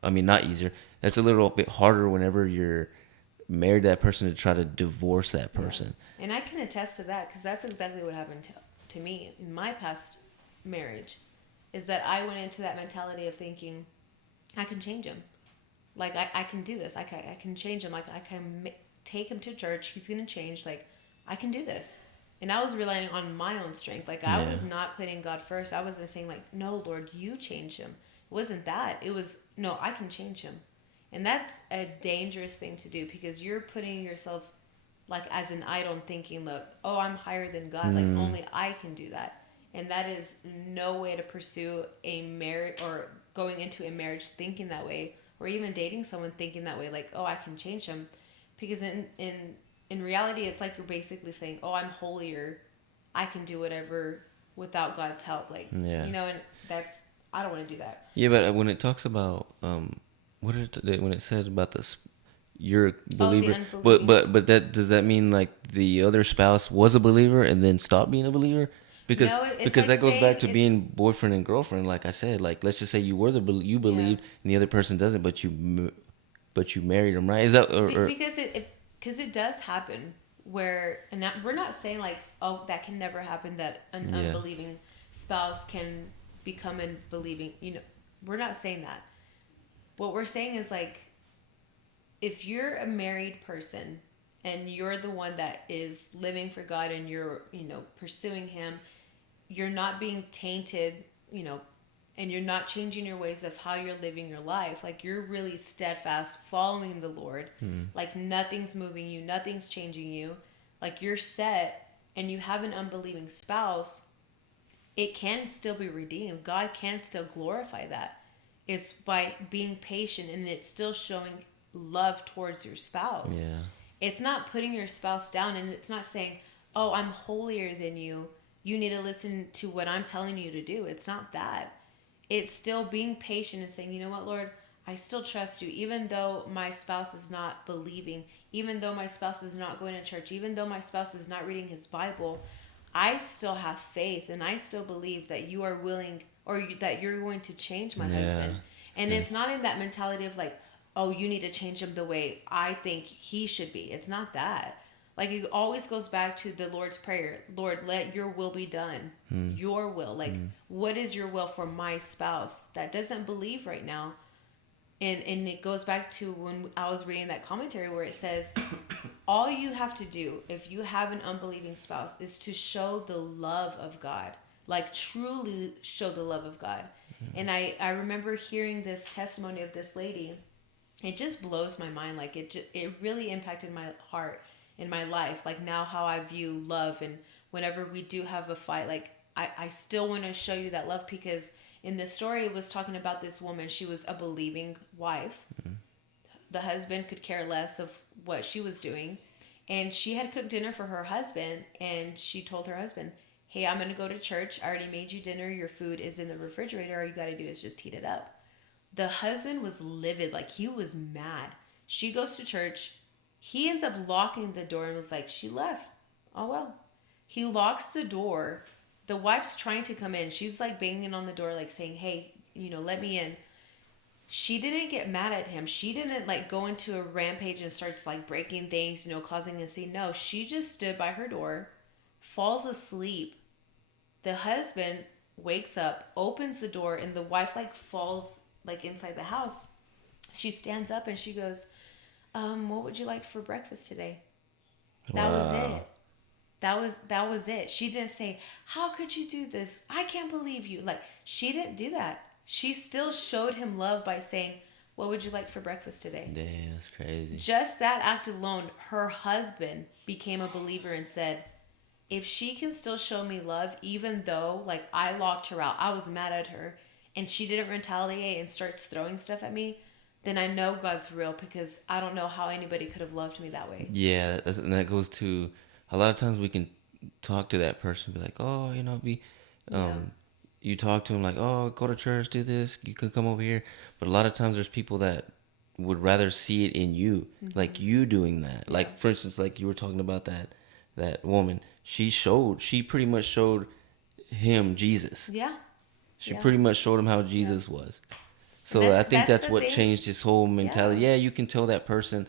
I mean, not easier. That's a little bit harder whenever you're married to that person to try to divorce that Yeah. person. And I can attest to that because that's exactly what happened to me in my past marriage. Is that I went into that mentality of thinking, I can change him. Like, I can do this. I can change him. Like, I can take him to church. He's going to change. Like, I can do this. And I was relying on my own strength. Like, I Yeah. was not putting God first. I wasn't saying, like, no, Lord, you change him. It wasn't that. It was, no, I can change him. And that's a dangerous thing to do because you're putting yourself, like, as an idol and thinking, look, oh, I'm higher than God. Like, only I can do that. And that is no way to pursue a marriage or going into a marriage thinking that way, or even dating someone thinking that way, like, oh, I can change him. Because in reality, it's like you're basically saying, oh, I'm holier, I can do whatever without God's help. Like, Yeah. and that's, I don't want to do that. Yeah, but when it talks about what did when it said about this, you're a Oh, the believer, but unbelieving. but that does that mean like the other spouse was a believer and then stopped being a believer? Because No, it's because like that goes back saying to it. being boyfriend and girlfriend. Like I said, like let's just say you were you Yeah. believed and the other person doesn't, but you married them, right? Is that or Because it does happen where, and we're not saying like, oh, that can never happen, that an yeah unbelieving spouse can become a believing, we're not saying that. What we're saying is like, if you're a married person and you're the one that is living for God and you're, pursuing him, you're not being tainted, you know, and you're not changing your ways of how you're living your life. Like, you're really steadfast following the Lord. Like, nothing's moving you, nothing's changing you. Like, you're set and you have an unbelieving spouse, it can still be redeemed. God can still glorify that. It's by being patient and it's still showing love towards your spouse. yeah It's not putting your spouse down and it's not saying, oh, I'm holier than you. You need to listen to what I'm telling you to do. It's not that. It's still being patient and saying, you know what, Lord, I still trust you, even though my spouse is not believing, even though my spouse is not going to church, even though my spouse is not reading his Bible. I still have faith and I still believe that you are willing, or that you're going to change my yeah. husband. And Okay. it's not in that mentality of like, oh, you need to change him the way I think he should be. It's not that. Like, it always goes back to the Lord's Prayer. Lord, let your will be done. Your will. Like, what is your will for my spouse that doesn't believe right now? And it goes back to when I was reading that commentary where it says, all you have to do if you have an unbelieving spouse is to show the love of God, like truly show the love of God. And I remember hearing this testimony of this lady. It just blows my mind. Like, it really impacted my heart in my life. Like, now how I view love, and whenever we do have a fight, like, I still want to show you that love, because in the story it was talking about this woman. She was a believing wife. The husband could care less of what she was doing, and she had cooked dinner for her husband, and she told her husband, hey, I'm going to go to church. I already made you dinner. Your food is in the refrigerator. All you got to do is just heat it up. The husband was livid. Like, he was mad. She goes to church. He ends up locking the door and was like, she left. Oh, well. He locks the door. The wife's trying to come in. She's like banging on the door, like saying, hey, let me in. She didn't get mad at him. She didn't like go into a rampage and starts like breaking things, causing a scene. No, she just stood by her door, falls asleep. The husband wakes up, opens the door, and the wife like falls like inside the house. She stands up and she goes, what would you like for breakfast today? That was Wow. it. That was it. She didn't say, how could you do this? I can't believe you. Like, she didn't do that. She still showed him love by saying, what would you like for breakfast today? Damn, that's crazy. Just that act alone, her husband became a believer and said, if she can still show me love, even though like I locked her out, I was mad at her, and she didn't retaliate and starts throwing stuff at me, then I know God's real, because I don't know how anybody could have loved me that way. Yeah, and that goes to a lot of times we can talk to that person, be like, oh, Yeah. um, you talk to them like, oh, go to church, do this, you can come over here. But a lot of times there's people that would rather see it in you, like Mm-hmm. you doing that. Yeah. Like, for instance, like you were talking about that. that woman, she pretty much showed him Jesus. Yeah. She Yeah. pretty much showed him how Yeah. Jesus was. And So I think that's that's the what thing. changed his whole mentality. Yeah. Yeah, you can tell that person,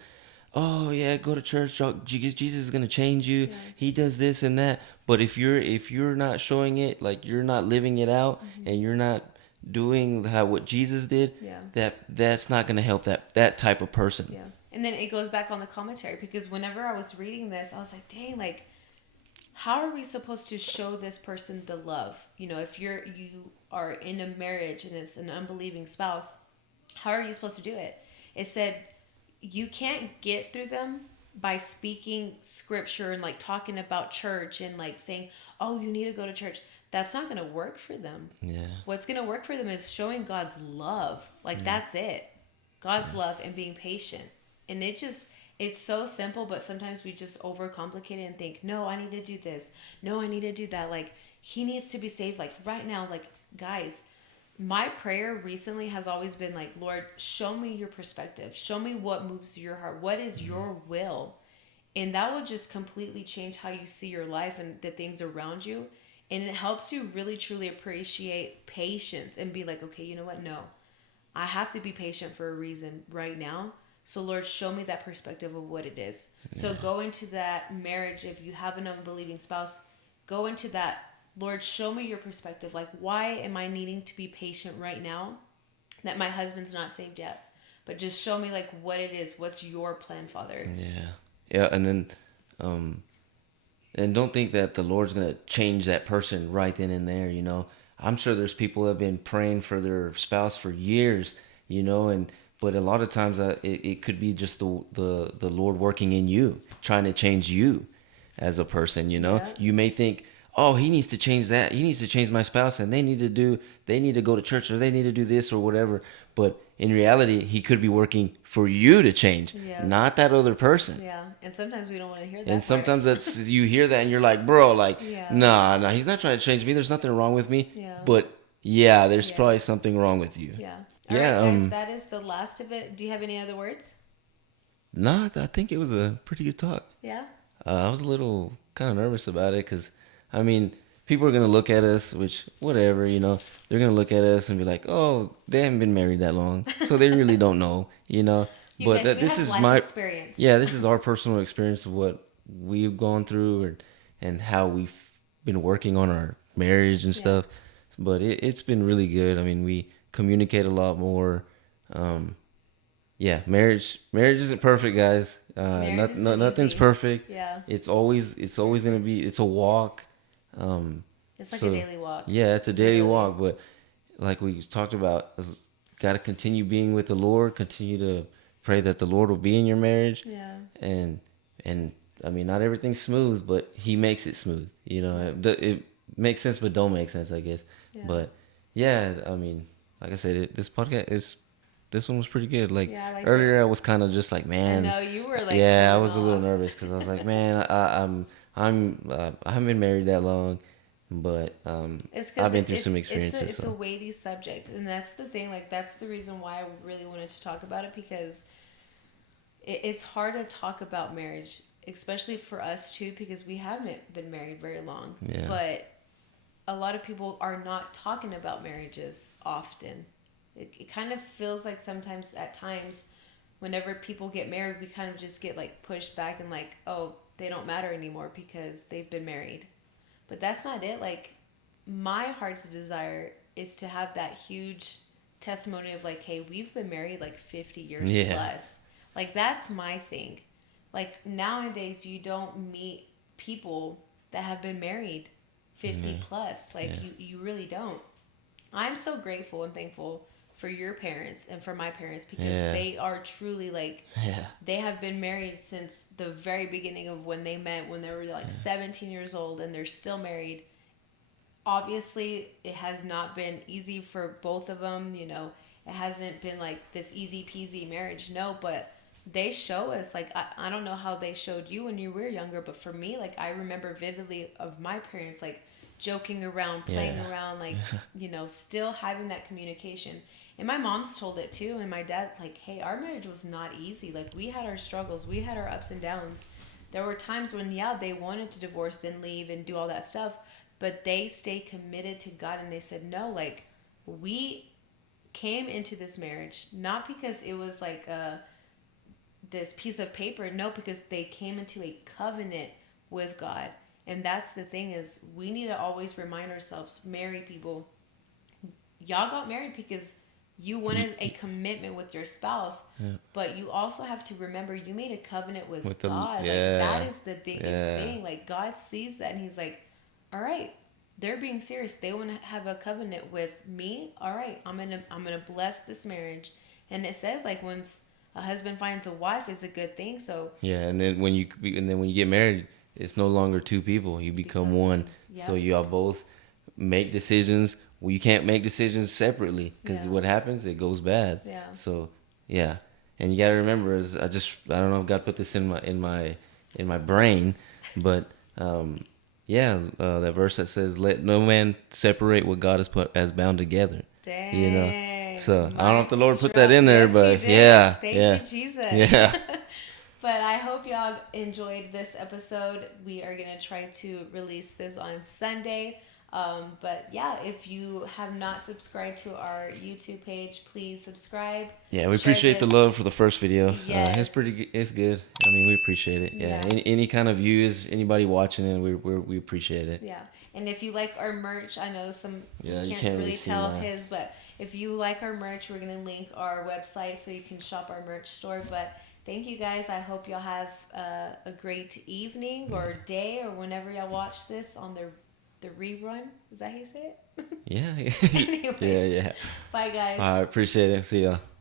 oh yeah, go to church. Jesus is gonna change you. Yeah. He does this and that. But if you're not showing it, like you're not living it out, Mm-hmm. and you're not doing how what Jesus did, Yeah. that's not gonna help that type of person. Yeah. And then it goes back on the commentary because whenever I was reading this, I was like, dang, like, how are we supposed to show this person the love? You know, if you are in a marriage and it's an unbelieving spouse, how are you supposed to do it? It said you can't get through them by speaking scripture and like talking about church and like saying, "Oh, you need to go to church." That's not going to work for them. Yeah. What's going to work for them is showing God's love. Like that's it. God's love and being patient. And it's so simple, but sometimes we just overcomplicate it and think, "No, I need to do this. No, I need to do that." Like he needs to be saved like right now. Like guys, my prayer recently has always been like, Lord, show me your perspective. Show me what moves your heart. What is your will? And that will just completely change how you see your life and the things around you. And it helps you really truly appreciate patience and be like, okay, you know what? No, I have to be patient for a reason right now. So, Lord, show me that perspective of what it is. So, go into that marriage. If you have an unbelieving spouse, go into that. Lord, show me your perspective. Like, why am I needing to be patient right now that my husband's not saved yet? But just show me, like, what it is. What's your plan, Father? Yeah. Yeah, and then um and don't think that the Lord's gonna change that person right then and there. I'm sure there's people that have been praying for their spouse for years. And but a lot of times it could be just the Lord working in you, trying to change you as a person. Yeah. You may think, oh, he needs to change that. He needs to change my spouse, and they need to go to church, or they need to do this or whatever. But in reality, he could be working for you to change, Yeah. not that other person. Yeah. And sometimes we don't want to hear that. And part. sometimes that's you hear that and you're like, bro, like, Yeah. nah, he's not trying to change me. There's nothing wrong with me. Yeah. But yeah, there's Yes. probably something wrong with you. Yeah. All Yeah. right, guys. That is the last of it. Do you have any other words? Nah, I think it was a pretty good talk. Yeah. I was a little kind of nervous about it because, I mean, people are gonna look at us, which whatever, they're gonna look at us and be like, oh, they haven't been married that long, so they really don't know. You But guys, we this have is life experience. yeah, this is our personal experience of what we've gone through and how we've been working on our marriage and Yeah. stuff. But it's been really good. I mean, we communicate a lot more. Yeah, marriage isn't perfect, guys. Marriage isn't Nothing's easy. perfect. Yeah. It's always gonna be, it's a walk. It's like So a daily walk. yeah, it's a daily Literally. walk. But like we talked about, got to continue being with the Lord. Continue to pray that the Lord will be in your marriage. Yeah. And I mean, not everything's smooth, but He makes it smooth. It makes sense, but don't make sense, I guess. Yeah. But yeah, I mean, like I said, this one was pretty good. Like Yeah, I liked earlier, it. I was kind of just like, I man. know you were like. Yeah, I going was a little off. nervous because I was like, man, I haven't been married that long, but It's because I've been through some experiences. It's a So weighty subject, and that's the thing. Like that's the reason why I really wanted to talk about it because it's hard to talk about marriage, especially for us too, because we haven't been married very long. Yeah. But a lot of people are not talking about marriages often. It kind of feels like sometimes at times whenever people get married we kind of just get like pushed back and like, oh, they don't matter anymore because they've been married. But that's not it. Like my heart's desire is to have that huge testimony of like, hey, we've been married like 50 years Yeah. plus. Like that's my thing. Like nowadays you don't meet people that have been married 50 plus. Like Yeah. you really don't. I'm so grateful and thankful for your parents and for my parents because Yeah. they are truly like yeah, they have been married since the very beginning of when they met when they were like 17 years old and they're still married. Obviously it has not been easy for both of them, it hasn't been like this easy peasy marriage, no, but they show us like I don't know how they showed you when you were younger, but for me, like I remember vividly of my parents like joking around, playing Yeah. around, like still having that communication. And my mom's told it too, and my dad, like, hey, our marriage was not easy. Like we had our struggles, we had our ups and downs. there were times when, yeah, they wanted to divorce, then leave and do all that stuff, but they stayed committed to God and they said, no, like, we came into this marriage not because it was like this piece of paper. No, because they came into a covenant with God. And that's the thing, is we need to always remind ourselves, married people, y'all got married because you wanted a commitment with your spouse, Yeah. but you also have to remember you made a covenant with With the God. Like, that yeah, is the biggest yeah, thing. Like, God sees that and he's like, all right, they're being serious. They want to have a covenant with me. All right, I'm gonna bless this marriage. And it says, like, once a husband finds a wife is a good thing. So yeah. And then when you get married, it's no longer two people. You become become one. one. So Yep. you all both make decisions. Well, you can't make decisions separately because Yeah. what happens, it goes bad. Yeah. So yeah, and you gotta remember, is I don't know if God put this in my brain, but yeah, that verse that says, "Let no man separate what God has put as bound together." You know, so Dang. I don't know Mic if the Lord put that drop. in there, Yes, you but did. yeah, Thank yeah, you, Jesus. yeah. But I hope y'all enjoyed this episode. We are going to try to release this on Sunday. But yeah, if you have not subscribed to our YouTube page, please subscribe. Yeah, we Share appreciate the this. love for the first video. It's Yes. it's good. I mean, we appreciate it. Yeah, Yeah. any kind of views, anybody watching it, we appreciate it. Yeah. And if you like our merch, I know some Yeah, you you can't can't really really see tell mine. his, but if you like our merch, we're gonna link our website so you can shop our merch store. But thank you guys. I hope y'all have a great evening or day or whenever y'all watch this on the rerun. Is that how you say it? Yeah, yeah, Anyways, yeah. bye guys. All right, appreciate it. See ya.